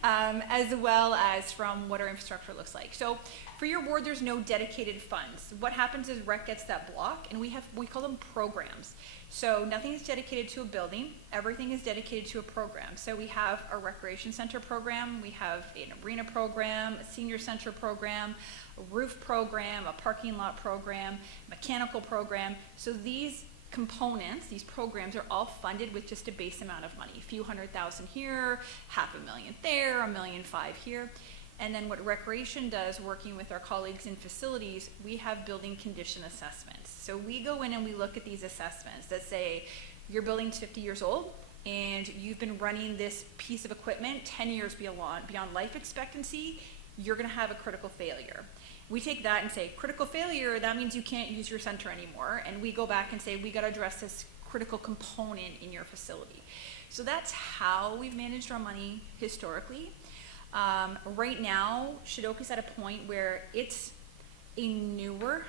As well as from what our infrastructure looks like. So for your ward, there's no dedicated funds. What happens is rec gets that block, and we call them programs. So nothing is dedicated to a building, everything is dedicated to a program. So we have a recreation center program, we have an arena program, a senior center program, a roof program, a parking lot program, mechanical program. So these components, these programs are all funded with just a base amount of money. A few $100,000 here, $500,000 there, $1.5 million here. And then what recreation does, working with our colleagues in facilities, we have building condition assessments. So we go in and we look at these assessments that say, your building's 50 years old and you've been running this piece of equipment 10 years beyond life expectancy, you're gonna have a critical failure. We take that and say, critical failure, that means you can't use your center anymore. And we go back and say, we gotta address this critical component in your facility. So that's how we've managed our money historically. Right now, Shadoka's at a point where it's a newer,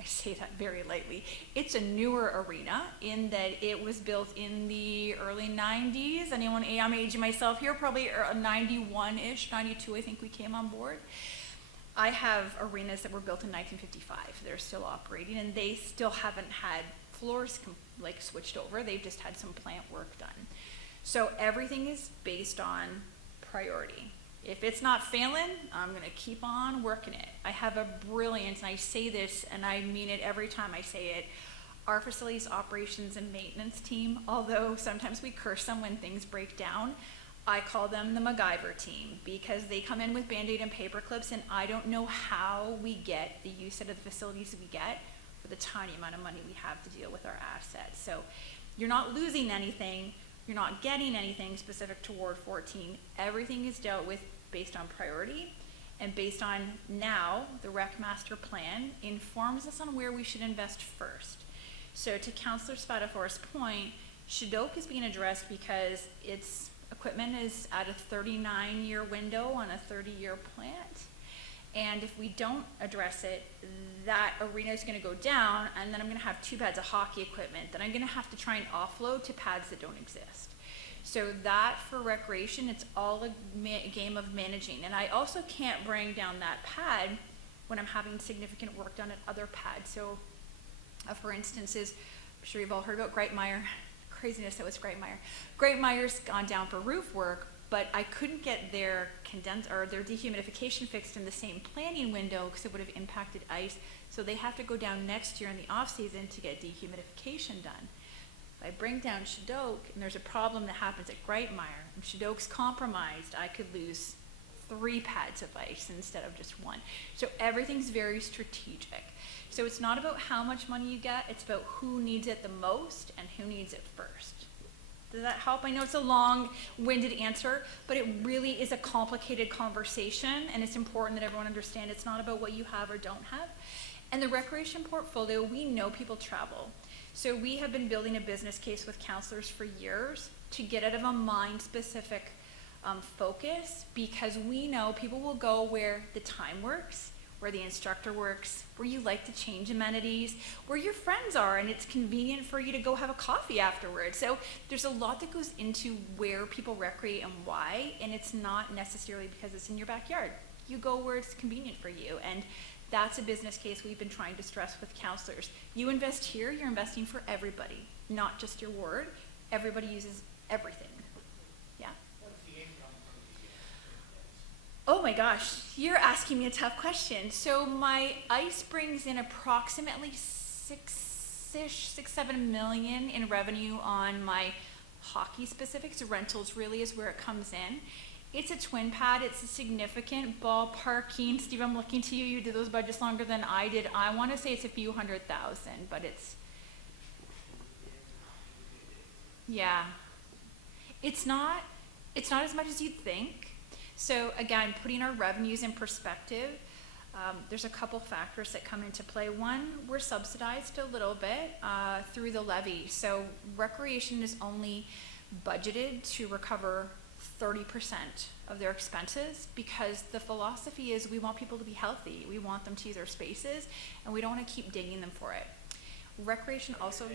I say that very lightly, it's a newer arena in that it was built in the early 90s. Anyone, I'm aging myself here, probably 91-ish, 92 I think we came on board. I have arenas that were built in 1955. They're still operating and they still haven't had floors switched over. They've just had some plant work done. So everything is based on priority. If it's not failing, I'm gonna keep on working it. I have a brilliant, and I say this and I mean it every time I say it, our facilities operations and maintenance team, although sometimes we curse them when things break down, I call them the MacGyver team because they come in with Band-Aid and paper clips, and I don't know how we get the use out of the facilities that we get for the tiny amount of money we have to deal with our assets. So you're not losing anything, you're not getting anything specific to Ward 14. Everything is dealt with based on priority and based on now the rec master plan informs us on where we should invest first. So to Councillor Spadafora's point, Shadok is being addressed because its equipment is at a 39-year window on a 30-year plant. And if we don't address it, that arena is going to go down, and then I'm going to have 2 pads of hockey equipment that I'm going to have to try and offload to pads that don't exist. So that for recreation, it's all a game of managing. And I also can't bring down that pad when I'm having significant work done at other pads. So for instance, I'm sure you've all heard about Greitmeyer. Craziness that was Greitmeyer. Greitmeyer's gone down for roof work, but I couldn't get their their dehumidification fixed in the same planning window because it would have impacted ice. So they have to go down next year in the off season to get dehumidification done. If I bring down Shadok and there's a problem that happens at Greitmeyer and Shadok's compromised, I could lose 3 pads of ice instead of just 1. So everything's very strategic. So it's not about how much money you get, it's about who needs it the most and who needs it first. Does that help? I know it's a long-winded answer, but it really is a complicated conversation, and it's important that everyone understand it's not about what you have or don't have. And the recreation portfolio, we know people travel. So we have been building a business case with counselors for years to get out of a mind-specific focus, because we know people will go where the time works, where the instructor works, where you like to change amenities, where your friends are, and it's convenient for you to go have a coffee afterwards. So there's a lot that goes into where people recreate and why, and it's not necessarily because it's in your backyard. You go where it's convenient for you, and that's a business case we've been trying to stress with counselors. You invest here, you're investing for everybody, not just your ward. Everybody uses everything. Yeah? What's the income from the Oh my gosh, you're asking me a tough question. So my ice brings in approximately 6-7 million in revenue on my hockey specifics. Rentals really is where it comes in. It's a twin pad. It's a significant ballparking. Steve, I'm looking to you. You did those budgets longer than I did. I want to say it's a few $100,000, but it's Yeah. It's not as much as you'd think. So again, putting our revenues in perspective, there's a couple factors that come into play. One, we're subsidized a little bit through the levy. So recreation is only budgeted to recover 30% of their expenses, because the philosophy is we want people to be healthy. We want them to use our spaces, and we don't want to keep dinging them for it. Recreation also...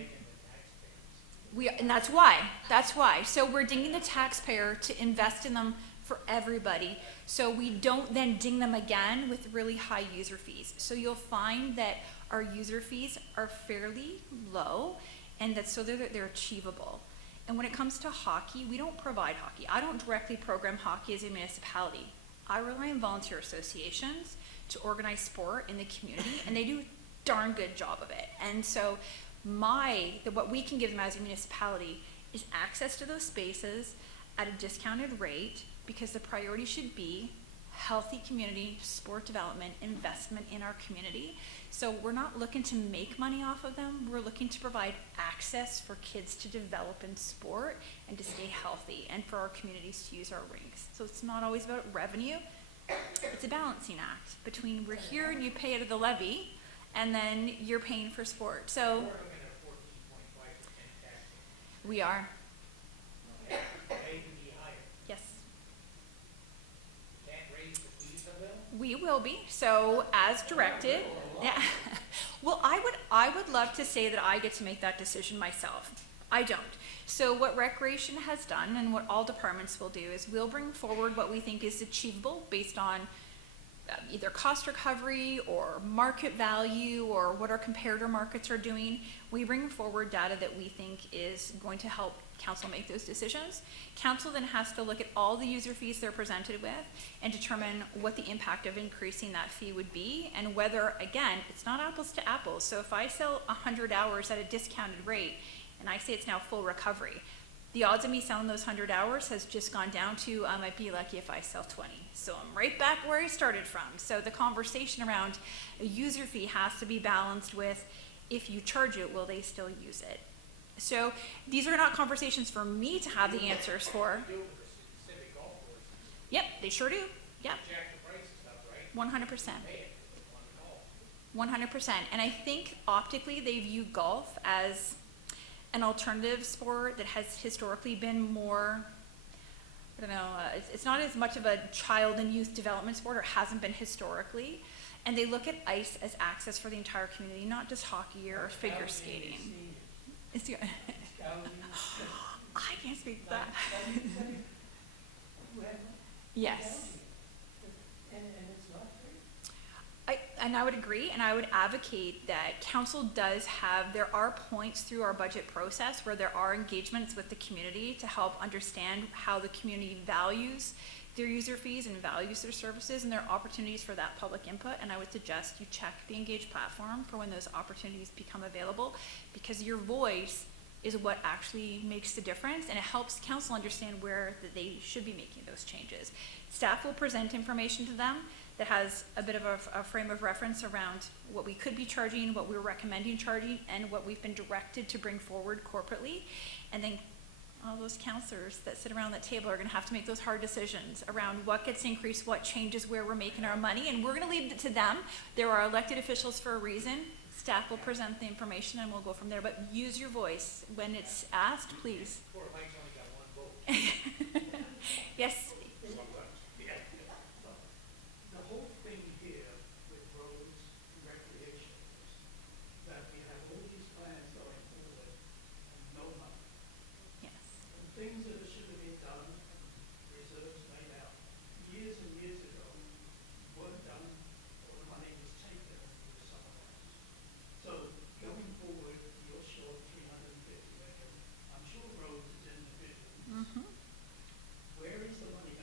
and that's why. So we're dinging the taxpayer to invest in them for everybody, so we don't then ding them again with really high user fees. So you'll find that our user fees are fairly low, and that so they're achievable. And when it comes to hockey, we don't provide hockey. I don't directly program hockey as a municipality. I rely on volunteer associations to organize sport in the community, and they do a darn good job of it. And so what we can give them as a municipality is access to those spaces at a discounted rate, because the priority should be healthy community, sport development, investment in our community. So we're not looking to make money off of them. We're looking to provide access for kids to develop in sport and to stay healthy, and for our communities to use our rinks. So it's not always about revenue. It's a balancing act between we're here and you pay out of the levy, and then you're paying for sport. So We're looking at 14.5% tax. we are, May be higher. yes. Can't raise the fees a little? We will be, so as directed. Yeah. Well, I would love to say that I get to make that decision myself. I don't. So what Recreation has done, and what all departments will do, is we'll bring forward what we think is achievable based on either cost recovery or market value or what our comparator markets are doing. We bring forward data that we think is going to help council make those decisions. Council then has to look at all the user fees they're presented with and determine what the impact of increasing that fee would be, and whether, again, it's not apples to apples. So if I sell 100 hours at a discounted rate and I say it's now full recovery, the odds of me selling those 100 hours has just gone down to I might be lucky if I sell 20. So I'm right back where I started from. So the conversation around a user fee has to be balanced with, if you charge it, will they still use it? So these are not conversations for me to have the answers for. Do with the specific golf courses, Yep, they sure do. Yep, jack the prices up, right? 100%. Pay it for one golf. 100%. And I think optically they view golf as an alternative sport that has historically been more, I don't know, it's not as much of a child and youth development sport, or hasn't been historically. And they look at ice as access for the entire community, not just hockey or figure skating. It's the, I can't speak to that. Yes. And it's not free. I would agree, and I would advocate that council does have, there are points through our budget process where there are engagements with the community to help understand how the community values their user fees and values their services, and there are opportunities for that public input. And I would suggest you check the Engage platform for when those opportunities become available, because your voice is what actually makes the difference, and it helps council understand where that they should be making those changes. Staff will present information to them that has a bit of a frame of reference around what we could be charging, what we're recommending charging, and what we've been directed to bring forward corporately. And then all those counselors that sit around that table are gonna have to make those hard decisions around what gets increased, what changes, where we're making our money, and we're gonna leave it to them. There are elected officials for a reason. Staff will present the information and we'll go from there, but use your voice when it's asked, please. Poor Mike's only got one vote. Yes, The whole thing here with roads and recreation is that we have all these plans going forward and no money. yes. And things that should have been done, reserves made out years and years ago, weren't done, or the money was taken for someone else. So going forward, you're short 350 million. I'm sure roads is in the billions. Mm-hmm. Where is the money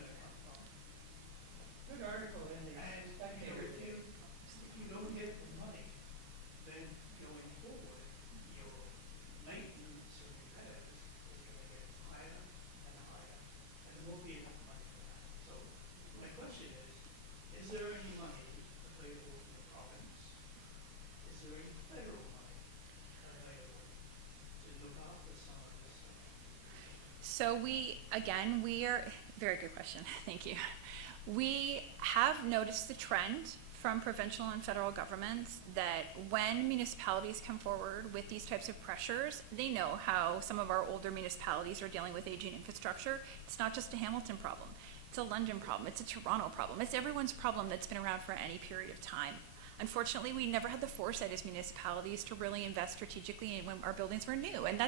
So we are, very good question, thank you. We have noticed the trend from provincial and federal governments that when municipalities come forward with these types of pressures, they know how some of our older municipalities are dealing with aging infrastructure. It's not just a Hamilton problem. It's a London problem. It's a Toronto problem. It's everyone's problem that's been around for any period of time. Unfortunately, we never had the foresight as municipalities to really invest strategically in when our buildings were new. And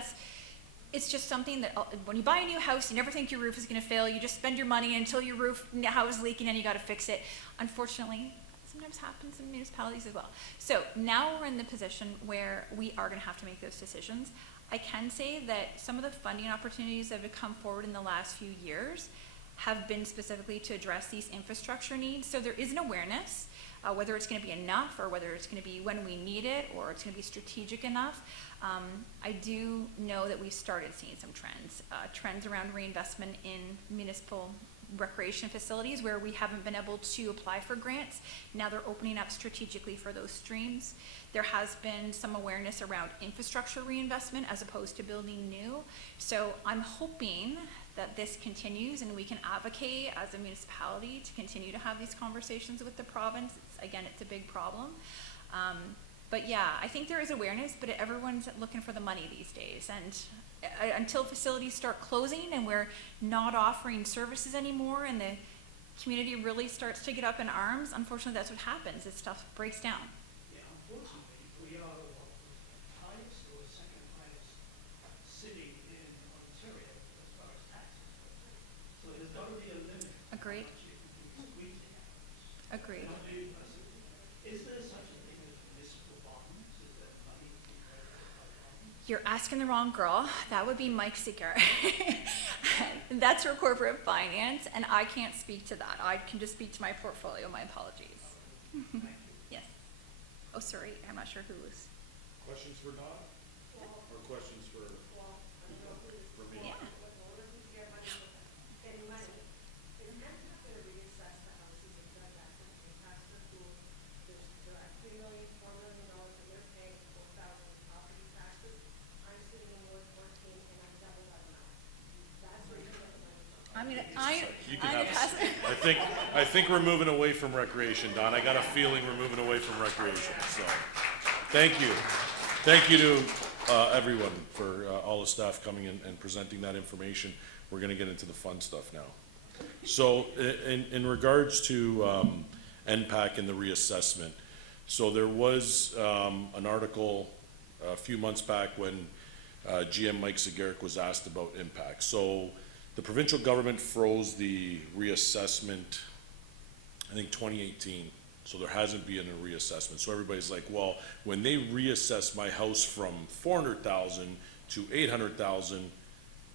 it's just something that when you buy a new house, you never think your roof is going to fail. You just spend your money until your house is leaking and you got to fix it. Unfortunately, sometimes happens in municipalities as well. So now we're in the position where we are going to have to make those decisions. I can say that some of the funding opportunities that have come forward in the last few years have been specifically to address these infrastructure needs. So there is an awareness, whether it's going to be enough or whether it's going to be when we need it or it's going to be strategic enough. I do know that we've started seeing some trends around reinvestment in municipal recreation facilities where we haven't been able to apply for grants. Now they're opening up strategically for those streams. There has been some awareness around infrastructure reinvestment as opposed to building new. So I'm hoping that this continues and we can advocate as a municipality to continue to have these conversations with the province. It's a big problem. But yeah, I think there is awareness, but everyone's looking for the money these days. And until facilities start closing and we're not offering services anymore and the community really starts to get up in arms, unfortunately that's what happens. This stuff breaks down. Yeah, unfortunately, we are the highest or second highest city in Ontario as far as taxes go. So there's got to be a limit. Agreed. How much you can be squeezing out. Agreed. Is there such a thing as municipal bonds? Is there money to be created by bonds? You're asking the wrong girl. That would be Mike Seeger. That's for corporate finance, and I can't speak to that. I can just speak to my portfolio. My apologies. Yes. Oh, sorry. I'm not sure who was. Questions for Don? Or questions for me? Yeah. You can have, I think we're moving away from recreation, Don. I got a feeling we're moving away from recreation, so. Thank you. Thank you to, everyone for, all the staff coming in and presenting that information. We're gonna get into the fun stuff now. So, in regards to, NPAC and the reassessment, so there was, an article a few months back when, GM Mike Zegaric was asked about impact. So, the provincial government froze the reassessment, I think 2018, so there hasn't been a reassessment. So everybody's like, well, when they reassess my house from 400,000 to 800,000,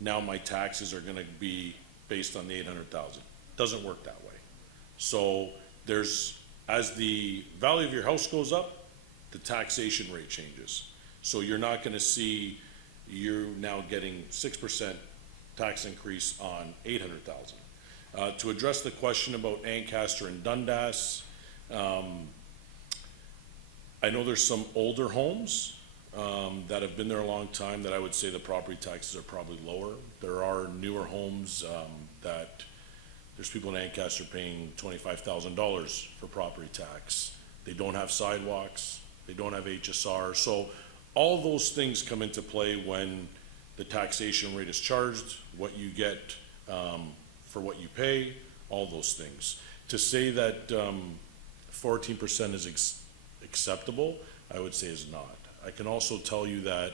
now my taxes are gonna be based on the 800,000. Doesn't work that way. So as the value of your house goes up, the taxation rate changes. So you're not gonna see, you're now getting 6% tax increase on 800,000. To address the question about Ancaster and Dundas, I know there's some older homes that have been there a long time that I would say the property taxes are probably lower. There are newer homes that there's people in Ancaster paying $25,000 for property tax. They don't have sidewalks, they don't have HSR. So all those things come into play when the taxation rate is charged, what you get for what you pay, all those things. To say that 14% is acceptable, I would say is not. I can also tell you that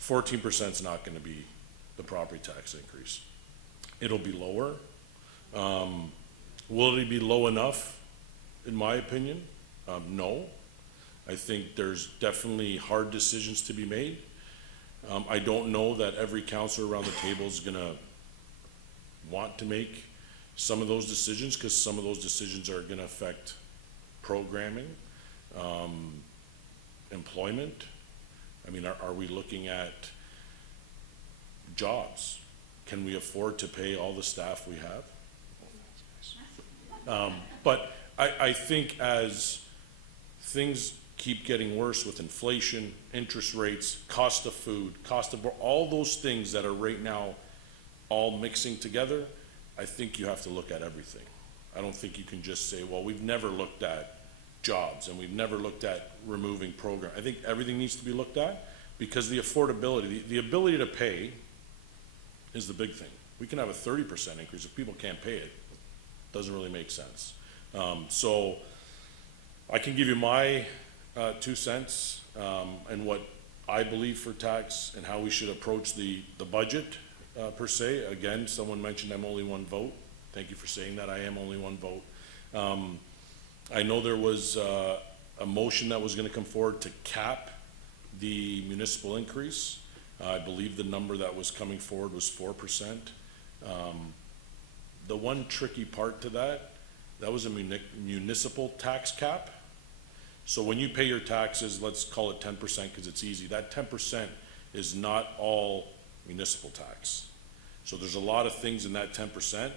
14% is not going to be the property tax increase. It'll be lower. Will it be low enough, in my opinion? No. I think there's definitely hard decisions to be made. I don't know that every counselor around the table is gonna want to make some of those decisions, because some of those decisions are gonna affect programming, employment. I mean, are we looking at jobs? Can we afford to pay all the staff we have? But I think as things keep getting worse with inflation, interest rates, cost of food, cost of all those things that are right now all mixing together, I think you have to look at everything. I don't think you can just say, well, we've never looked at jobs and we've never looked at removing program. I think everything needs to be looked at because the affordability, the ability to pay is the big thing. We can have a 30% increase. If people can't pay it, doesn't really make sense. So I can give you my 2 cents and what I believe for tax and how we should approach the budget per se. Again, someone mentioned I'm only one vote. Thank you for saying that. I am only one vote. I know there was a motion that was going to come forward to cap the municipal increase. I believe the number that was coming forward was 4%. The one tricky part to that was a municipal tax cap. So when you pay your taxes, let's call it 10% because it's easy. That 10% is not all municipal tax. So there's a lot of things in that 10%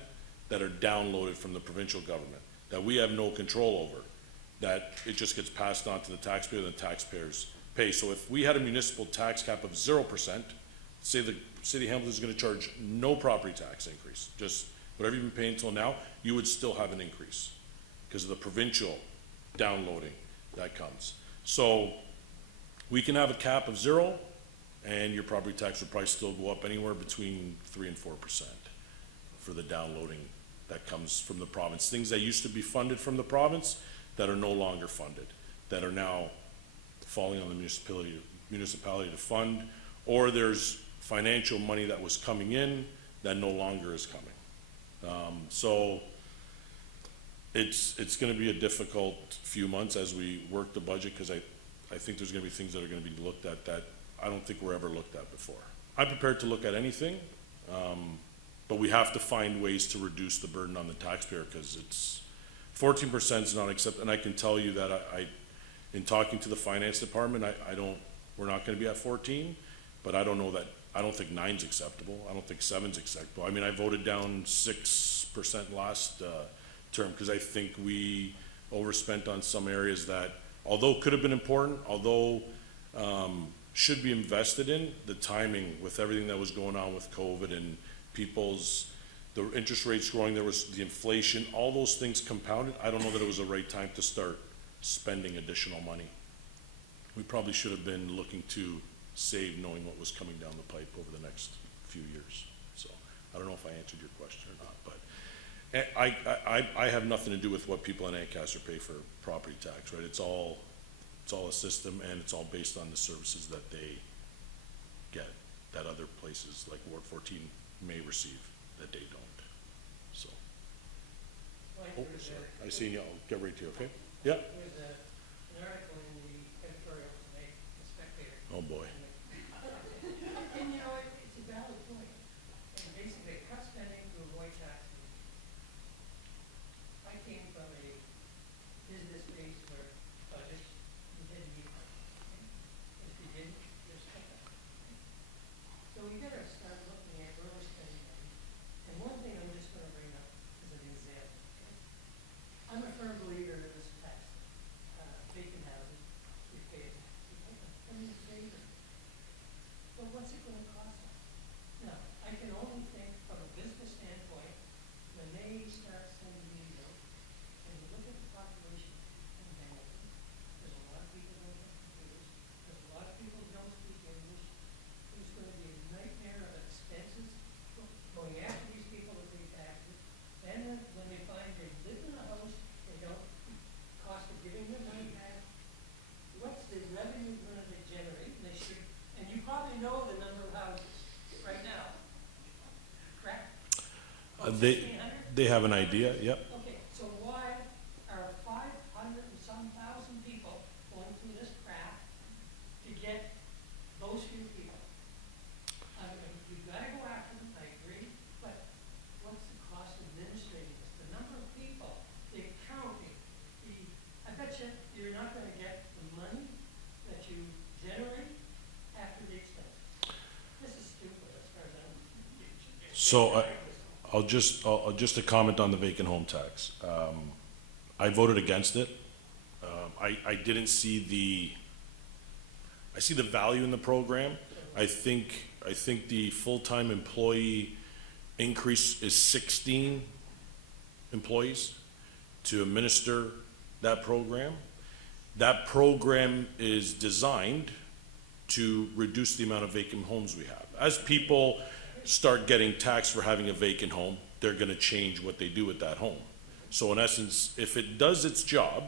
that are downloaded from the provincial government that we have no control over, that it just gets passed on to the taxpayer and the taxpayers pay. So if we had a municipal tax cap of 0%, say the city of Hamilton is going to charge no property tax increase, just whatever you've been paying until now, you would still have an increase because of the provincial downloading that comes. So we can have a cap of 0 and your property tax would probably still go up anywhere between 3 and 4% for the downloading that comes from the province. Things that used to be funded from the province that are no longer funded, that are now falling on the municipality to fund, or there's financial money that was coming in that no longer is coming. So it's going to be a difficult few months as we work the budget because I think there's going to be things that are going to be looked at that I don't think were ever looked at before. I'm prepared to look at anything, but we have to find ways to reduce the burden on the taxpayer because it's 14% is not acceptable. And I can tell you that in talking to the finance department, we're not going to be at 14, but I don't think 9's acceptable. I don't think 7's acceptable. I mean, I voted down 6% last term because I think we overspent on some areas that, although could have been important, although should be invested in, the timing with everything that was going on with COVID and the interest rates growing, there was the inflation, all those things compounded. I don't know that it was the right time to start spending additional money. We probably should have been looking to save knowing what was coming down the pipe over the next few years. So I don't know if I answered your question or not, but I have nothing to do with what people in Ancaster pay for property tax, right? It's all a system and it's all based on the services that they get that other places like Ward 14 may receive that they don't. So. Oh, sorry. I see you. I'll get right to you, okay? Yeah. There's an article in the editorial today, the Spectator. Oh, boy. And you know, it's a valid point. And basically, cut spending to avoid taxes. I came from a business-based budget. You had to meet. If you didn't, there's cut. So we gotta start looking at where we're spending money. And one thing I'm just gonna bring up as an example. Okay? I'm a firm believer in this tax, vacant houses, we pay it. I'm in favor. But what's it gonna cost us? Now, I can only think from a business standpoint, when they start sending these out, and you look at the population in Hamilton, there's a lot of people who don't have computers, there's a lot of people who don't speak English. There's gonna be a nightmare of expenses going after these people that pay taxes. Then when they find they live in a house, they don't cost of giving them money back. What's the revenue gonna generate? And they should, and you probably know the number of houses right now, correct? They have an idea, yep. Okay, so why are 500 and some thousand people going through this crap to get those few people? I mean, you've gotta go after them, I agree, but what's the cost of administrating this? The number of people, the accounting, I bet you're not gonna get the money that you generate after the expense. This is stupid as far as I'm concerned. So I'll just a comment on the vacant home tax. I voted against it. I didn't see I see the value in the program. I think the full-time employee increase is 16 employees to administer that program. That program is designed to reduce the amount of vacant homes we have. As people start getting taxed for having a vacant home, they're gonna change what they do with that home. So in essence, if it does its job,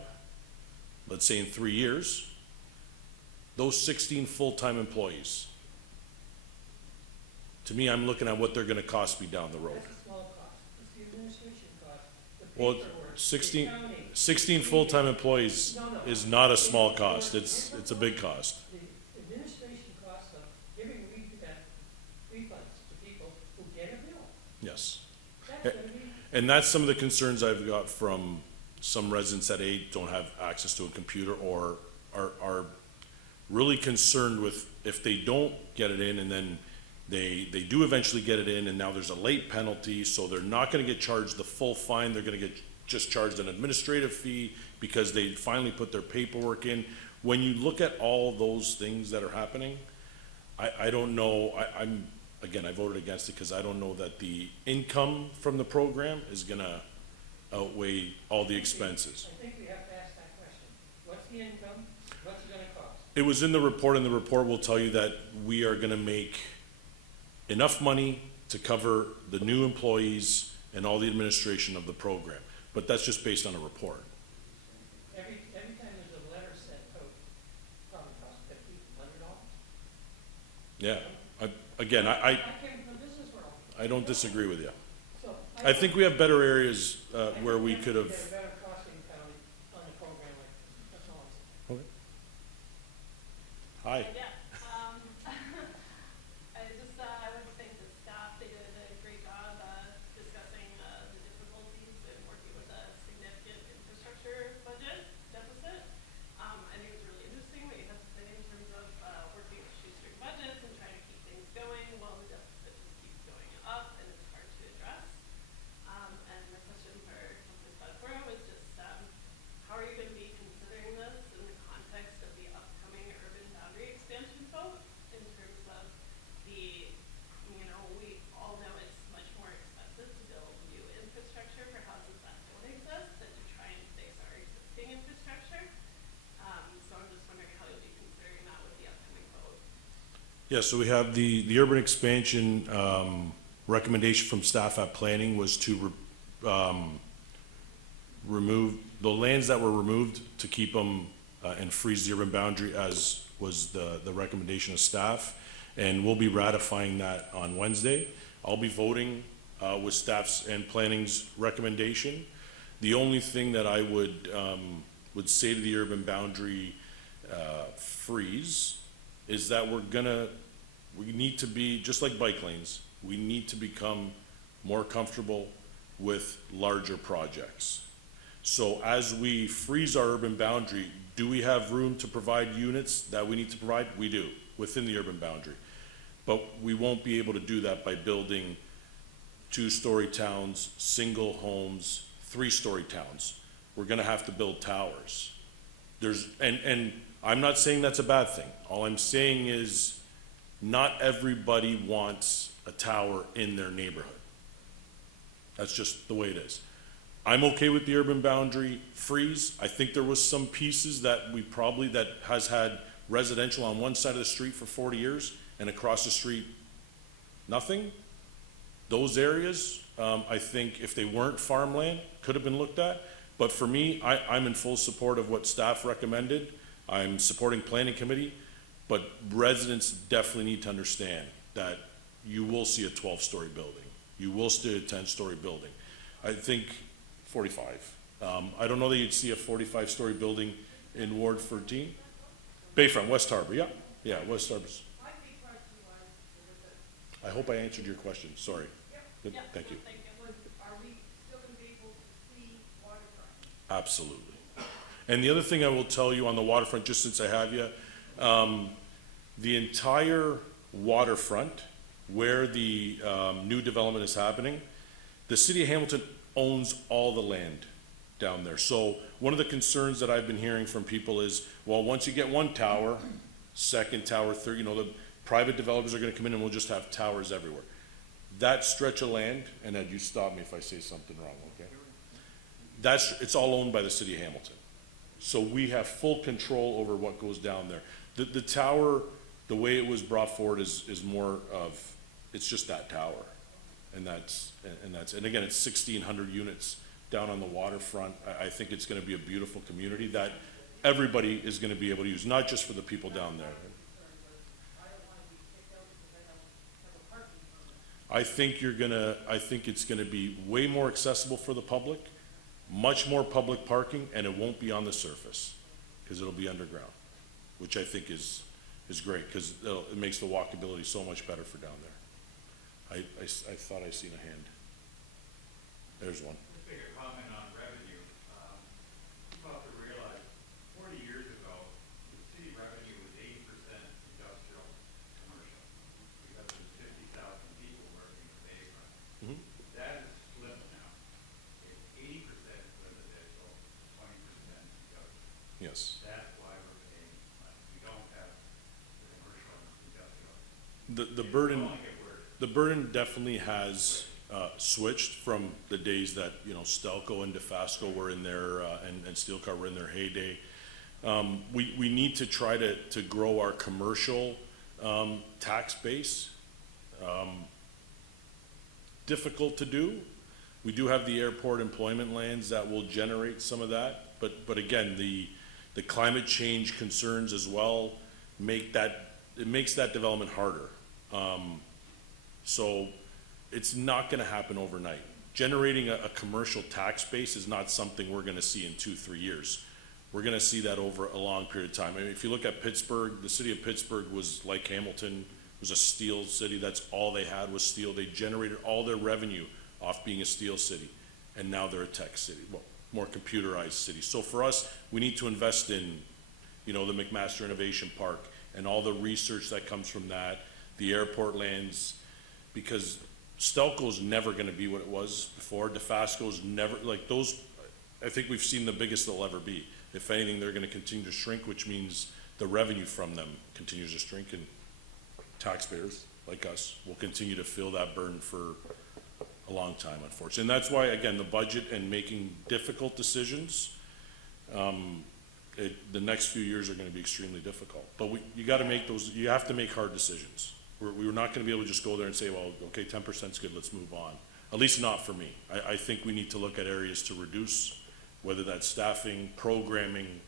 let's say in 3 years, those 16 full-time employees, to me, I'm looking at what they're gonna cost me down the road. That's a small cost, it's the administration cost, the Well, paperwork, the 16 accounting. 16 full-time employees is not a small cost, it's a big cost. The administration cost of giving refunds to people who get a bill, Yes. that's gonna be, And that's some of the concerns I've got from some residents that don't have access to a computer or are really concerned with if they don't get it in and then they do eventually get it in and now there's a late penalty, so they're not gonna get charged the full fine, they're gonna get just charged an administrative fee because they finally put their paperwork in. When you look at all those things that are happening, I don't know, again, I voted against it because I don't know that the income from the program is gonna outweigh all the expenses. I think we have to ask that question. What's the income? What's it gonna cost? It was in the report, and the report will tell you that we are gonna make enough money to cover the new employees and all the administration of the program. But that's just based on a report. Every time there's a letter sent out, probably costs $1,500. Yeah, again, I came from the business world, I don't disagree with you. so. I think we have better areas, where we think could have, Get a better costing county on a program like this, that's all I'm saying. hi. Yeah, I just, I would think the staff, they did a great job, discussing, the difficulties in working with a significant infrastructure budget deficit. I think it was really interesting what you had to say in terms of, working with shoestring budgets and trying to keep things going while the deficit just keeps going up and it's hard to address. And my question for Councilor Spadafora was just, how are you gonna be considering this in the context of the upcoming urban boundary expansion vote? In terms of the, we all know it's much more expensive to build new infrastructure for houses that don't exist than to try and fix our existing infrastructure. So I'm just wondering how you'll be considering that with the upcoming vote. Yeah, so we have the urban expansion, recommendation from staff at planning was to remove the lands that were removed, to keep them and freeze the urban boundary, as was the recommendation of staff. And we'll be ratifying that on Wednesday. I'll be voting with staff's and planning's recommendation. The only thing that I would say to the urban boundary freeze is that we need to be, just like bike lanes, we need to become more comfortable with larger projects. So as we freeze our urban boundary, do we have room to provide units that we need to provide? We do, within the urban boundary. But we won't be able to do that by building 2-story towns, single homes, 3-story towns. We're gonna have to build towers. And I'm not saying that's a bad thing. All I'm saying is not everybody wants a tower in their neighborhood. That's just the way it is. I'm okay with the urban boundary freeze. I think there was some pieces that that has had residential on one side of the street for 40 years and across the street, nothing. Those areas, I think if they weren't farmland, could have been looked at. But for me, I'm in full support of what staff recommended. I'm supporting planning committee, but residents definitely need to understand that you will see a 12-story building. You will see a 10-story building. I think 45. I don't know that you'd see a 45-story building in Ward 13. Bayfront, West Harbor, yeah, West Harbor's. I hope I answered your question, sorry. Good, Yeah, thank you. Thank you. Are we still gonna be able to see waterfront? Absolutely. And the other thing I will tell you on the waterfront, just since I have you, the entire waterfront where the new development is happening, the city of Hamilton owns all the land down there. So one of the concerns that I've been hearing from people is, well, once you get one tower, second tower, third, the private developers are gonna come in and we'll just have towers everywhere. that stretch of land, and Ed, you stop me if I say something wrong, okay? It's all owned by the city of Hamilton. So we have full control over what goes down there. The tower, the way it was brought forward is more of, it's just that tower. And and again, it's 1,600 units down on the waterfront. I think it's gonna be a beautiful community that everybody is gonna be able to use, not just for the people down there. I think it's gonna be way more accessible for the public, much more public parking, and it won't be on the surface, because it'll be underground, which I think is great, because it makes the walkability so much better for down there. I thought I seen a hand. There's one. Just make a comment on revenue. People have to realize, 40 years ago, the city revenue was 80% industrial, commercial, because there's 50,000 people working in Bayfront. Mhm. That is flipped now. It's 80% residential, 20% industrial. Yes. That's why we're paying less. We don't have the commercial and industrial. The It's burden. going to get worse. The burden definitely has switched from the days that, Stelco and DeFasco were in their, and Steel Car were in their heyday. We need to try to grow our commercial tax base. Difficult to do. We do have the airport employment lands that will generate some of that, but again, the climate change concerns as well makes that development harder. So it's not gonna happen overnight. Generating a commercial tax base is not something we're gonna see in 2-3 years. We're gonna see that over a long period of time. I mean, if you look at Pittsburgh, the city of Pittsburgh was like Hamilton, was a steel city. That's all they had was steel. They generated all their revenue off being a steel city, and now they're a tech city, well, more computerized city. So for us, we need to invest in, the McMaster Innovation Park and all the research that comes from that, the airport lands, because Stelco's never gonna be what it was before. DeFasco's never, like those, I think we've seen the biggest they'll ever be. If anything, they're gonna continue to shrink, which means the revenue from them continues to shrink, and taxpayers like us will continue to feel that burden for a long time, unfortunately. And that's why, again, the budget and making difficult decisions, the next few years are gonna be extremely difficult. But you gotta make those, you have to make hard decisions. We're not gonna be able to just go there and say, well, okay, 10%'s good, let's move on. At least not for me. I think we need to look at areas to reduce, whether that's staffing, programming,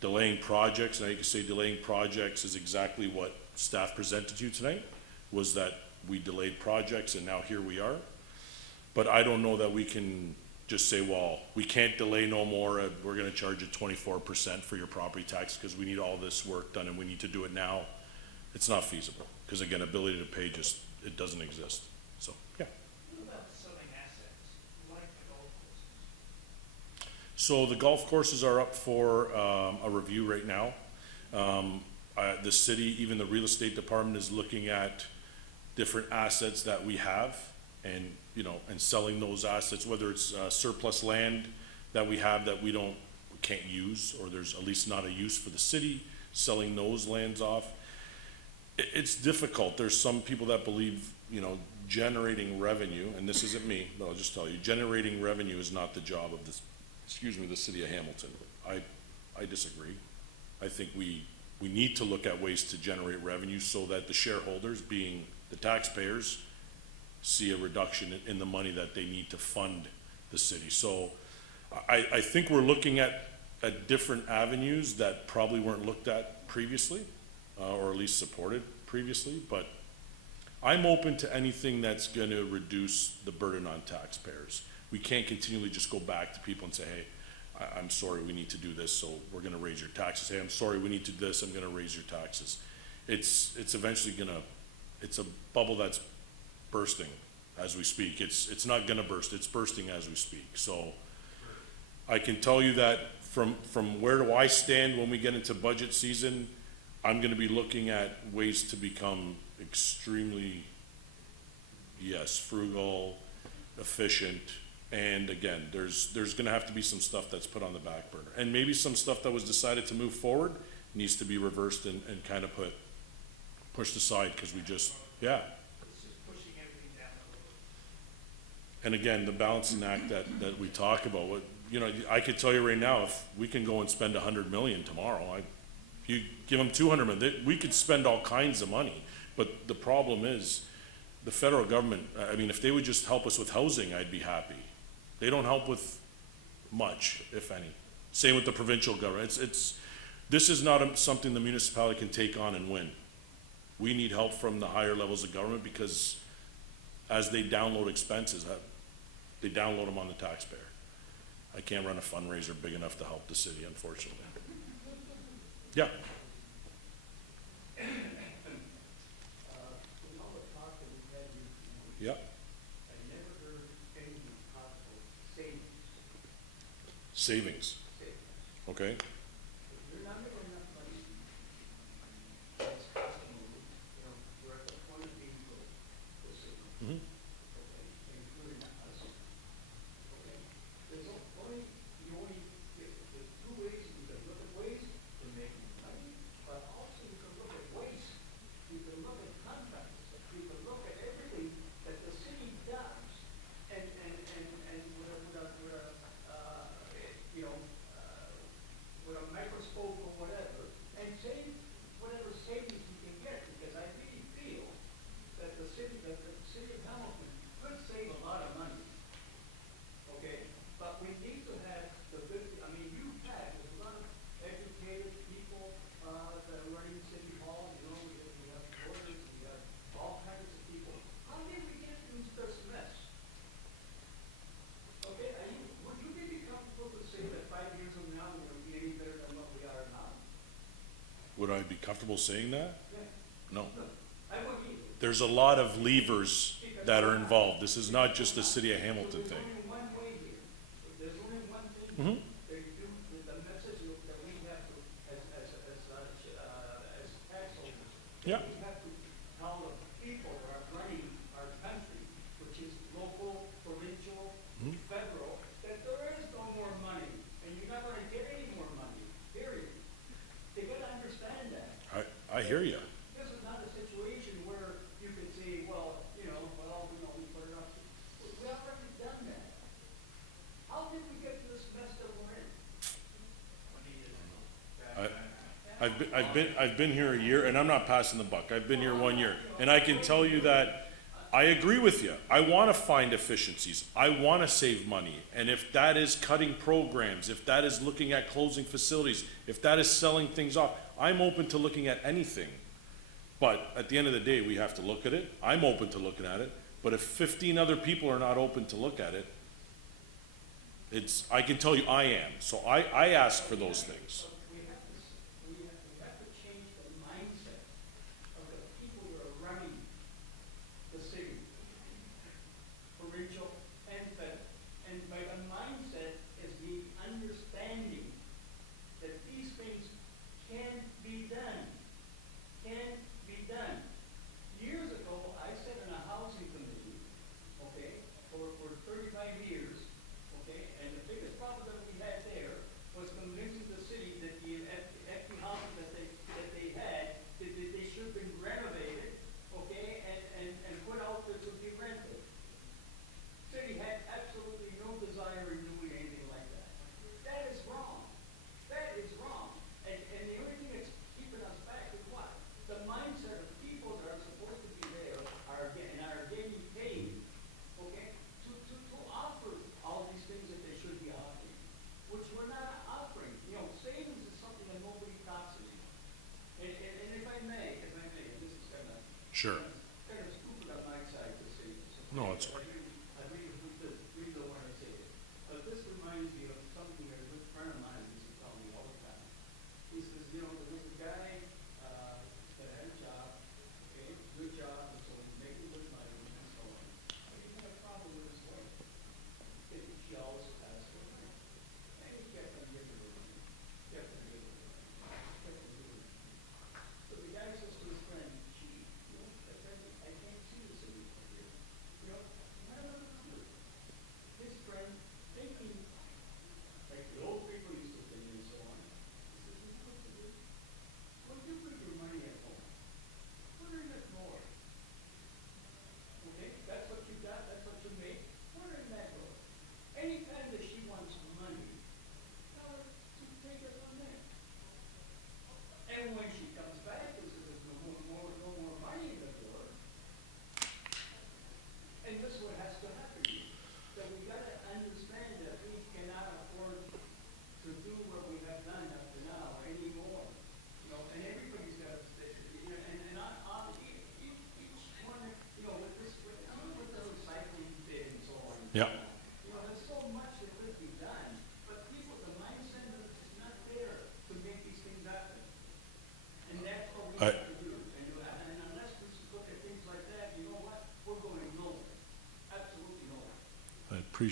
delaying projects. And I can say delaying projects is exactly what staff presented to you tonight, was that we delayed projects and now here we are. But I don't know that we can just say, well, we can't delay no more, we're gonna charge you 24% for your property tax because we need all this work done and we need to do it now. It's not feasible, because again, ability to pay it doesn't exist. So, yeah. What about selling assets, like the golf courses? So the golf courses are up for a review right now. The city, even the real estate department, is looking at different assets that we have and, and selling those assets, whether it's surplus land that we have that we can't use, or there's at least not a use for the city, selling those lands off. It's difficult. There's some people that believe, generating revenue, and this isn't me, but I'll just tell you, generating revenue is not the job of the city of Hamilton. I disagree. I think we need to look at ways to generate revenue so that the shareholders, being the taxpayers, see a reduction in the money that they need to fund the city. So I think we're looking at different avenues that probably weren't looked at previously, or at least supported previously, but I'm open to anything that's gonna reduce the burden on taxpayers. We can't continually just go back to people and say, hey, I'm sorry, we need to do this, so we're gonna raise your taxes. Hey, I'm sorry, we need to do this, I'm gonna raise your taxes. It's eventually it's a bubble that's bursting as we speak. It's not gonna burst, it's bursting as we speak. So I can tell you that from where do I stand when we get into budget season, I'm gonna be looking at ways to become extremely, frugal, efficient, and again, there's gonna have to be some stuff that's put on the back burner. And maybe some stuff that was decided to move forward needs to be reversed and kind of pushed aside, because we just, It's just pushing everything And again, the balancing act that we talk about, what, you know, I could tell you right now, if we can go and spend 100 million tomorrow, you give them 200 million, we could spend all kinds of money. But the problem is, the federal government, I mean, if they would just help us with housing, I'd be happy. They don't help with much, if any. Same with the provincial government. This is not something the municipality can take on and win. We need help from the higher levels of government, because as they download expenses, they download them on the taxpayer. I can't run a fundraiser big enough to help the city, unfortunately. Yeah, In all the talk that we've had recently, yeah. I never heard anyone talk about savings. Savings, okay? If you're not making enough money, that's costing you, you know, we're at the point of being broke, the city. Mhm. Okay, including us. Okay, there's the two ways, you can look at ways to make money, but also you can look at waste. You can look at contracts, you can look at everything that the city does, and you know, with a microscope or whatever, and save whatever savings you can get, because I really feel that the city of Hamilton could save a lot of money. Okay, but we need to have the good, I mean, there's a lot of educated people, that are running city hall, you know, we have lawyers, we have all kinds of people. How did we get into this mess? Okay, would you be comfortable to say that 5 years from now, we're gonna be any better than what we are now? Would I be comfortable saying that? Yeah. No. I wouldn't either. There's a lot of levers that are involved. This is not just a city of Hamilton thing. There's only one way here. There's only one thing. Mhm. They do, the message that we have to, as tax holders. Yeah. We have to tell the people that are running our country, which is local, provincial, Mhm. federal, that there is no more money, and you're not gonna get any more money, period. They gotta understand that. I hear you. This is not a situation where you could say, well, we put it up. We already done that. How did we get to this mess that we're in? I've been here a year, and I'm not passing the buck. I've been here 1 year, and I can tell you that I agree with you. I want to find efficiencies. I want to save money, and if that is cutting programs, if that is looking at closing facilities, if that is selling things off, I'm open to looking at anything. But at the end of the day, we have to look at it. I'm open to looking at it. But if 15 other people are not open to look at it, I can tell you I am. So I ask for those things. We have to change the mindset of the people that are running the city, provincial and federal. And by the mindset is the understanding that these things can be done. Can be done. Years ago, I sat in a housing committee, okay, for 35 years, okay, and the biggest problem that we had there was convincing the city that the empty houses that they had, that they should have been renovated, okay, and put out there to be rented. City had absolutely no desire in doing anything like that. That is wrong. That is wrong. And the only thing that's keeping us back is what? The mindset of people that are supposed to be there are getting paid, okay, to offer all these things that they should be offering, which we're not offering. You know, savings is something that nobody talks about. And if I may, and this is kind of Sure. stupid on my side to say this. No, it's I really don't want to say it. But this reminds me of something that a good friend of mine used to tell me all the time. He says, there was a guy, that had a job, okay, good job, and so he's making good money and so on. But he had a problem with his wife. She always passed away. And he kept on giving her money, kept on giving her money, kept on giving her money. So the guy says to his friend, gee, I can't see this anymore here. You know,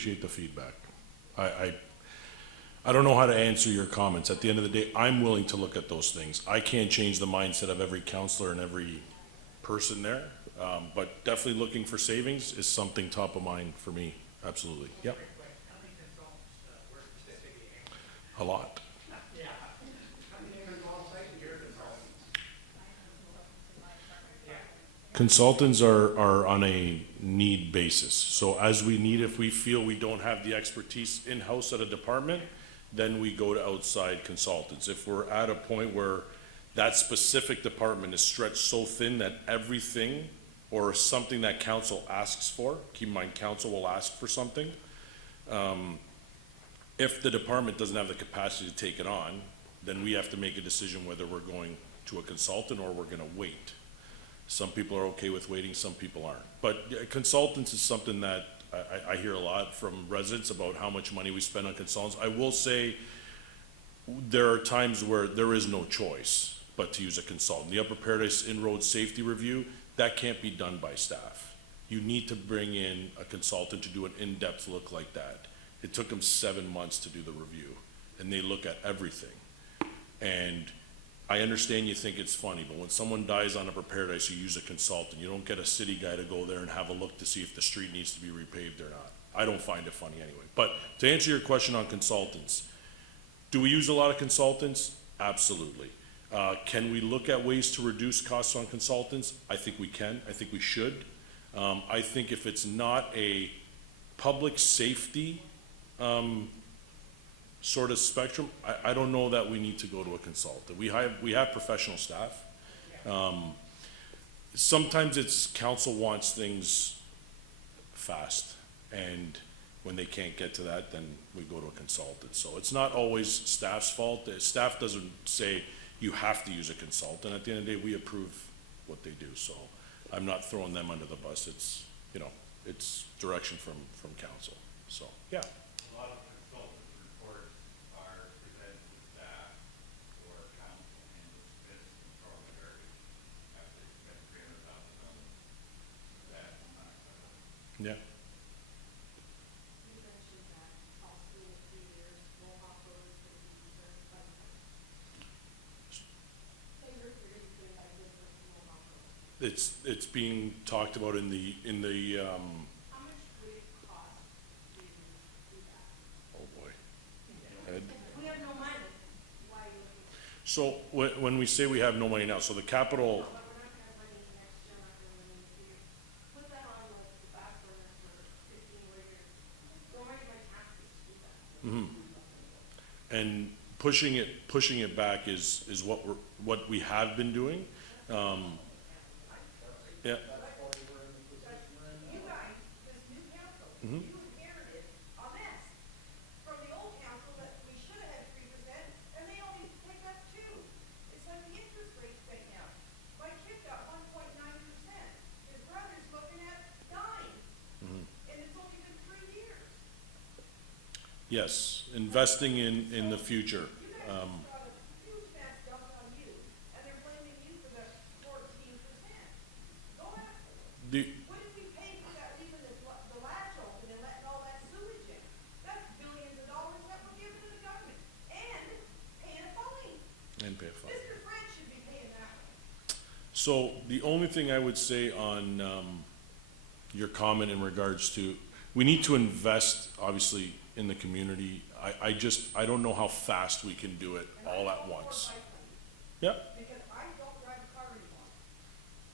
appreciate the feedback. I don't know how to answer your comments. At the end of the day, I'm willing to look at those things. I can't change the mindset of every counselor and every person there, but definitely looking for savings is something top of mind for me, absolutely, yep. A lot. Consultants are on a need basis. So as we need, if we feel we don't have the expertise in-house at a department, then we go to outside consultants. If we're at a point where that specific department is stretched so thin that everything or something that council asks for, keep in mind, council will ask for something. If the department doesn't have the capacity to take it on, then we have to make a decision whether we're going to a consultant or we're gonna wait. Some people are okay with waiting, some people aren't. But consultants is something that I hear a lot from residents about how much money we spend on consultants. I will say, there are times where there is no choice but to use a consultant. The Upper Paradise In-Road Safety Review, that can't be done by staff. You need to bring in a consultant to do an in-depth look like that. It took them 7 months to do the review, and they look at everything. And I understand you think it's funny, but when someone dies on Upper Paradise, you use a consultant. You don't get a city guy to go there and have a look to see if the street needs to be repaved or not. I don't find it funny anyway. But to answer your question on consultants, do we use a lot of consultants? Absolutely. Can we look at ways to reduce costs on consultants? I think we can. I think we should. I think if it's not a public safety sort of spectrum, I don't know that we need to go to a consultant. We have professional staff. Sometimes it's council wants things fast, and when they can't get to that, then we go to a consultant. So it's not always staff's fault. The staff doesn't say you have to use a consultant. At the end of the day, we approve what they do. So I'm not throwing them under the bus. It's, you know, it's direction from council. So, yeah. A lot of consultant reports are presented to staff or council handles this control area after they spend $300,000. That I'm not gonna. Yeah. You mentioned that also in a few years, Mohawk Road is going to be very public. So you're going to do that with Mohawk Road. It's being talked about in the How much would it cost to do that? oh boy. Ed? If we have no money, why are you looking? So when we say we have no money now, so the capital, But we're not gonna have money in the next year, not gonna have money in the year. Put that on like the back burner for 15 more years. Don't write my taxes to do that. and pushing it back is what we have been doing. Yeah. You guys, this new council, you inherited a mess from the old council that we should have had 3%, and they only take up 2. It's like the interest rates went down. My kid got 1.9%. His brother's looking at dying. And it's only been 3 years. Yes, investing in the future. You guys just got a huge mess dumped on you, and they're blaming you for the 14%. Go after it. What did we pay for that, leaving the latch open and letting all that sewage in? That's billions of dollars that we're giving to the government, and paying a fine. And pay a fine. Mr. Fred should be paying that one. So the only thing I would say on your comment in regards to, we need to invest, obviously, in the community. I don't know how fast we can do it all at once. Yeah, Because I don't drive a car anymore,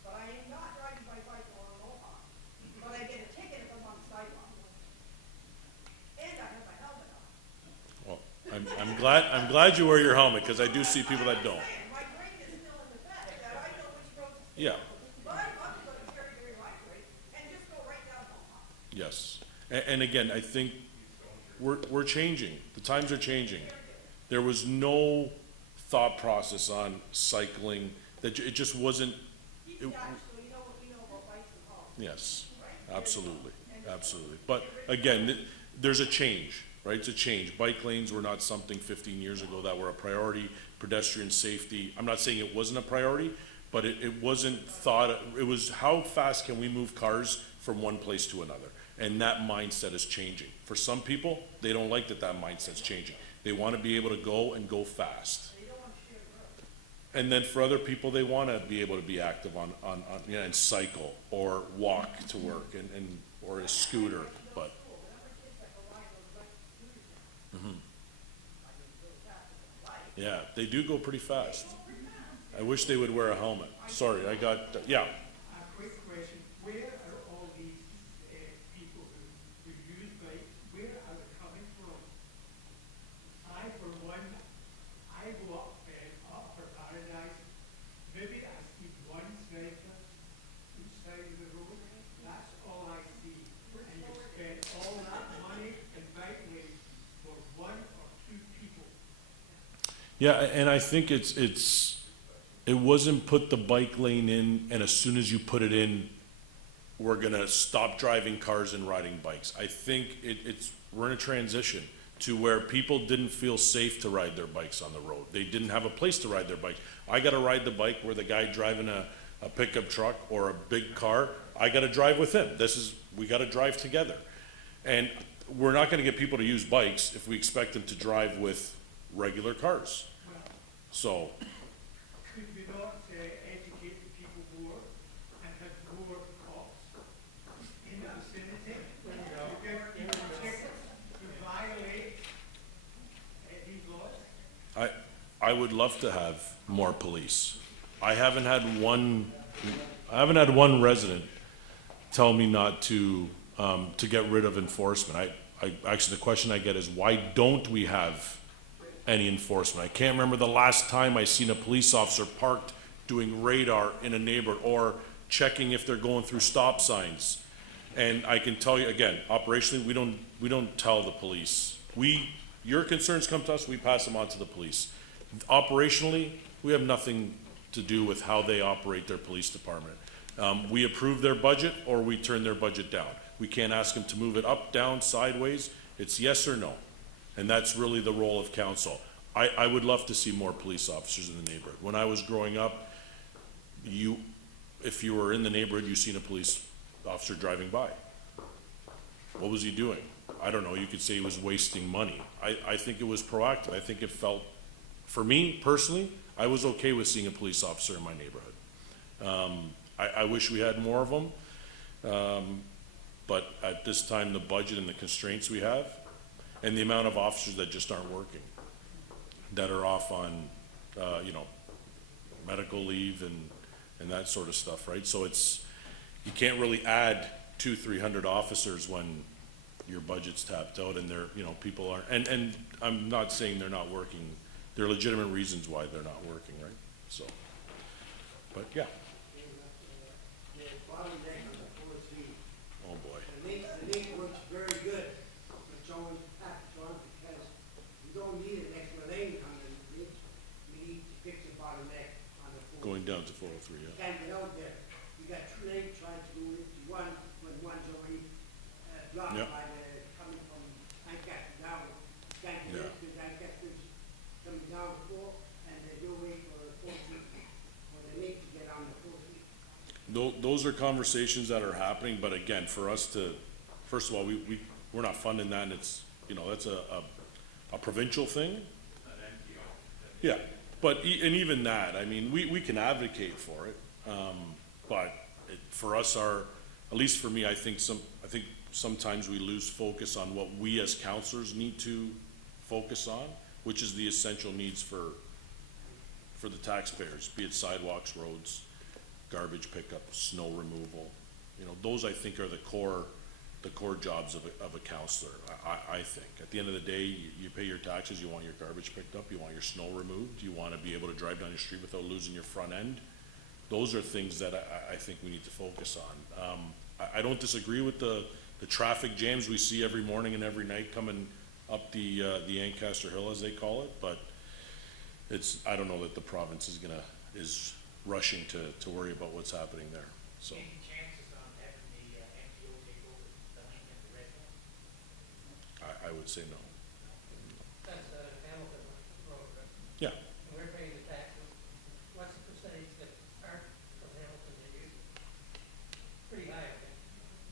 but I am not driving my bike or a Mohawk, but I get a ticket if I'm on the sidewalk. And I have my helmet on. well, I'm glad you wear your helmet, because I do see people that don't. My brain is still in the fact that I know which roads to stay Yeah, on. But I love to go to very, very light rate and just go right down Mohawk. yes. And again, I think we're changing. The times are changing. There was no thought process on cycling, that it just wasn't, Actually, you know what we know about bikes and cars. yes, absolutely, absolutely. But again, there's a change, right? It's a change. Bike lanes were not something 15 years ago that were a priority. Pedestrian safety, I'm not saying it wasn't a priority, but it wasn't thought, it was how fast can we move cars from one place to another? And that mindset is changing. For some people, they don't like that mindset's changing. They want to be able to go and go fast. And then for other people, they want to be able to be active and cycle or walk to work or a scooter, but. Mhm. Yeah, they do go pretty fast. I wish they would wear a helmet. Sorry, yeah. A quick question, where are all these people who use bikes, where are they coming from? I, for one, I go up for Paradise, maybe I see one vehicle each side of the road, that's all I see. And you spend all that money and bike lanes for one or two people. Yeah, and I think it wasn't put the bike lane in, and as soon as you put it in, we're gonna stop driving cars and riding bikes. I think we're in a transition to where people didn't feel safe to ride their bikes on the road. They didn't have a place to ride their bike. I gotta ride the bike where the guy driving a pickup truck or a big car, I gotta drive with him. We gotta drive together. And we're not gonna get people to use bikes if we expect them to drive with regular cars. So, Could we not educate the people more and have more cops in the vicinity? To give people tickets to violate these laws? I would love to have more police. I haven't had one resident tell me not to get rid of enforcement. Actually, the question I get is, why don't we have any enforcement? I can't remember the last time I seen a police officer parked doing radar in a neighborhood or checking if they're going through stop signs. And I can tell you again, operationally, we don't tell the police. Your concerns come to us, we pass them on to the police. Operationally, we have nothing to do with how they operate their police department. We approve their budget or we turn their budget down. We can't ask them to move it up, down, sideways. It's yes or no. And that's really the role of council. I would love to see more police officers in the neighborhood. When I was growing up, if you were in the neighborhood, you seen a police officer driving by. What was he doing? I don't know, you could say he was wasting money. I think it was proactive. I think it felt, for me personally, I was okay with seeing a police officer in my neighborhood. I wish we had more of them, but at this time, the budget and the constraints we have, and the amount of officers that just aren't working, that are off on, medical leave and that sort of stuff, right? So you can't really add 200-300 officers when your budget's tapped out and people aren't, and I'm not saying they're not working. There are legitimate reasons why they're not working, right? So, but yeah. Oh, boy. The link works very good. It's always packed on because we don't need an extra lane on the bridge. We need to fix the bottleneck on the 403. Going down to 403, yeah. Can't get out there. We got two lanes trying to go into one when one's already blocked Yep. by the coming from Ancaster down. Can't get Yeah. in because Ancaster's coming down the 4 and there's no way for the 403 for the link to get on the 403. Those are conversations that are happening, but again, for us to, first of all, we're not funding that, and it's, that's a provincial thing. Yeah, but, and even that, I mean, we can advocate for it, but for us, at least for me, I think sometimes we lose focus on what we as councillors need to focus on, which is the essential needs for the taxpayers, be it sidewalks, roads, garbage pickup, snow removal. Those I think are the core jobs of a counselor. I think at the end of the day, you pay your taxes, you want your garbage picked up, you want your snow removed, you want to be able to drive down your street without losing your front end. Those are things that I think we need to focus on. I don't disagree with the traffic jams we see every morning and every night coming up the Ancaster Hill, as they call it, but I don't know that the province is rushing to worry about what's happening there, so. Any chances on having the MTO take over the lane at the red one? I would say no. That's Hamilton Road, right? Yeah, And we're paying the taxes. What's the percentage that aren't from Hamilton that use? Pretty high, I think.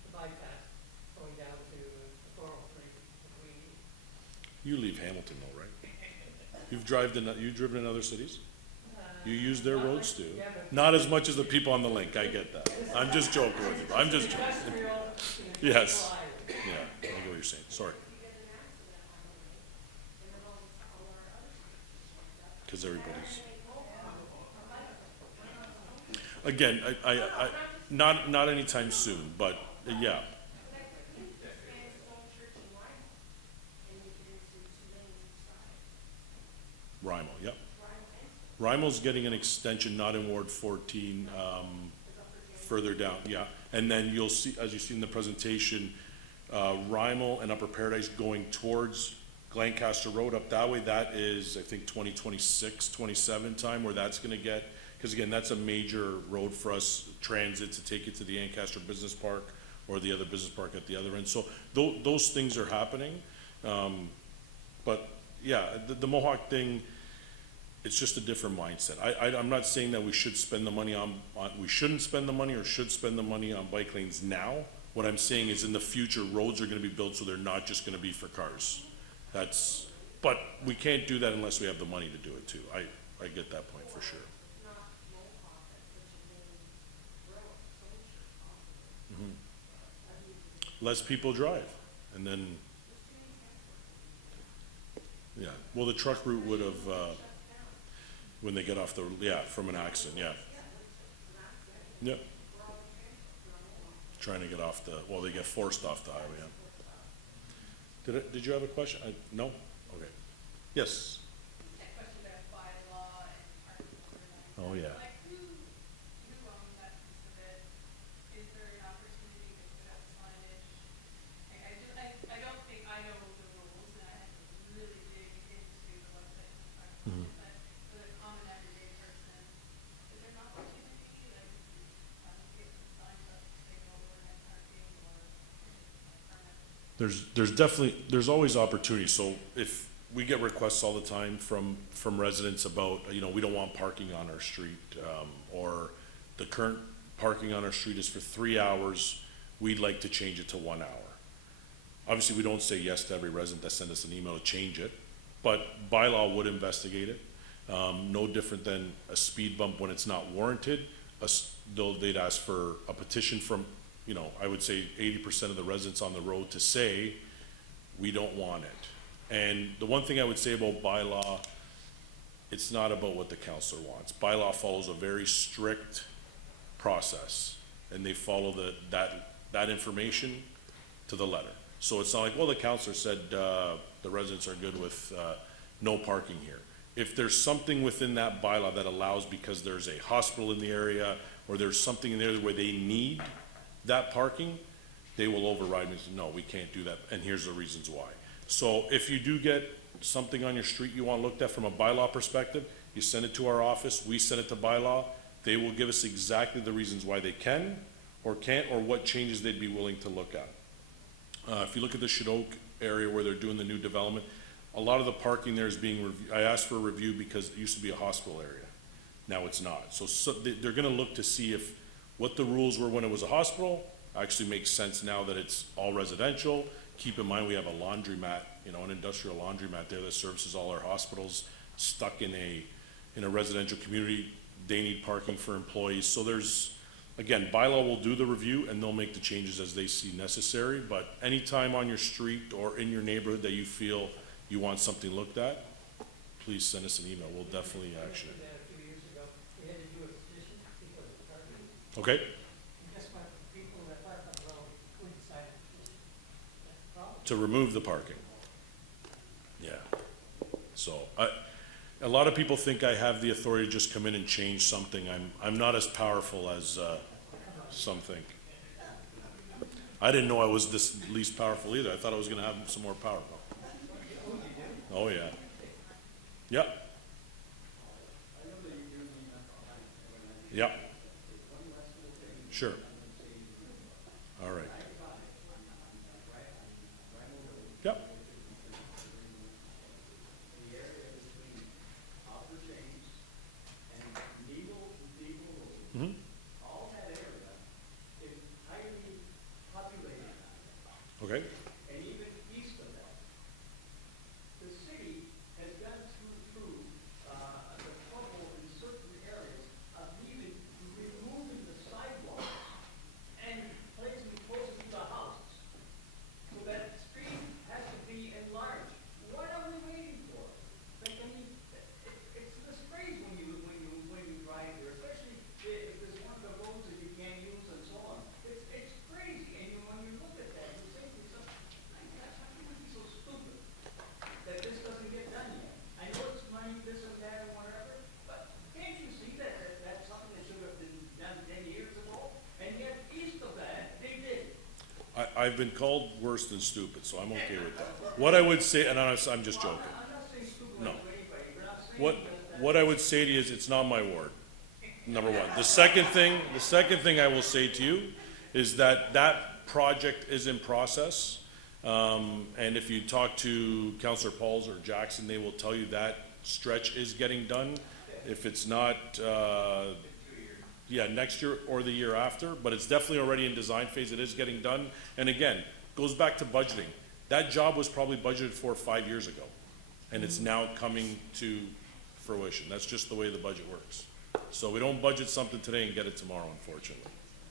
The bypass going You leave Hamilton though, right? You've driven in other cities? You use their roads too? Not as much as the people on the link, I get that. I'm just joking with you, I'm just joking. Yes, yeah, I get what you're saying, sorry. Cause everybody's. Again, I, not anytime soon, but, yeah. Rymo, yep. Rymo's getting an extension, not in Ward 14, further down, yeah. And then you'll see, as you see in the presentation, Rymo and Upper Paradise going towards Lancaster Road up that way. That is, I think, 2026, 27 time where that's gonna get, because again, that's a major road for us, transit to take it to the Ancaster Business Park or the other business park at the other end. So those things are happening. But yeah, the Mohawk thing, it's just a different mindset. I'm not saying that we should spend the money on, we shouldn't spend the money or should spend the money on bike lanes now. What I'm saying is in the future, roads are gonna be built so they're not just gonna be for cars. But we can't do that unless we have the money to do it too. I get that point for sure. Less people drive, and then, yeah, well, the truck route would have, when they get off the, yeah, from an accident, yeah. Yep. Trying to get off the, well, they get forced off the highway, yeah. Did you have a question? No? Okay. Yes? Question about bylaw and parking ordinance. Oh, yeah. Like, who owns that piece of it? Is there an opportunity to put up signage? I don't think I know the rules, and I have to really dig into the website sometimes. But for the common everyday person, is there an opportunity, like, to get some signs up to say no overnight parking or permit? There's always opportunity. So if we get requests all the time from residents about, we don't want parking on our street, or the current parking on our street is for 3 hours, we'd like to change it to 1 hour. Obviously, we don't say yes to every resident that sends us an email to change it, but bylaw would investigate it. No different than a speed bump when it's not warranted. They'd ask for a petition from, I would say 80% of the residents on the road to say, we don't want it. And the one thing I would say about bylaw, it's not about what the councillor wants. Bylaw follows a very strict process, and they follow that information to the letter. So it's not like, well, the councillor said the residents are good with no parking here. If there's something within that bylaw that allows, because there's a hospital in the area, or there's something in there where they need that parking, they will override and say, no, we can't do that, and here's the reasons why. So if you do get something on your street you want looked at from a bylaw perspective, you send it to our office, we send it to bylaw, they will give us exactly the reasons why they can or can't, or what changes they'd be willing to look at. If you look at the Shadoke area where they're doing the new development, a lot of the parking there is being I asked for a review because it used to be a hospital area. Now it's not. So they're gonna look to see if what the rules were when it was a hospital actually makes sense now that it's all residential. Keep in mind, we have a laundromat, an industrial laundromat there that services all our hospitals, stuck in a residential community. They need parking for employees. So again, bylaw will do the review and they'll make the changes as they see necessary, but anytime on your street or in your neighborhood that you feel you want something looked at, please send us an email. We'll definitely action it. A few years ago, we had to do a petition because of parking. Okay? And guess what? People that park on the road couldn't sign a petition. That's the problem. To remove the parking. Yeah. So, a lot of people think I have the authority to just come in and change something. I'm not as powerful as some think. I didn't know I was this least powerful either. I thought I was gonna have some more power. Oh, yeah. Yep. Yep. Sure. All right. Yep. Mm-hmm. All that area is highly populated. Okay. And even east of that, I've been called worse than stupid, so I'm okay with that. What I would say, and I'm just joking. I'm not saying stupid No. like anybody, we're not saying What, that. what I would say to you is, it's not my ward, number one. The second thing I will say to you is that that project is in process. And if you talk to Councillor Pauls or Jackson, they will tell you that stretch is getting done. If it's not, yeah, next year or the year after, but it's definitely already in design phase, it is getting done. And again, goes back to budgeting. That job was probably budgeted for 5 years ago, and it's now coming to fruition. That's just the way the budget works. So we don't budget something today and get it tomorrow, unfortunately.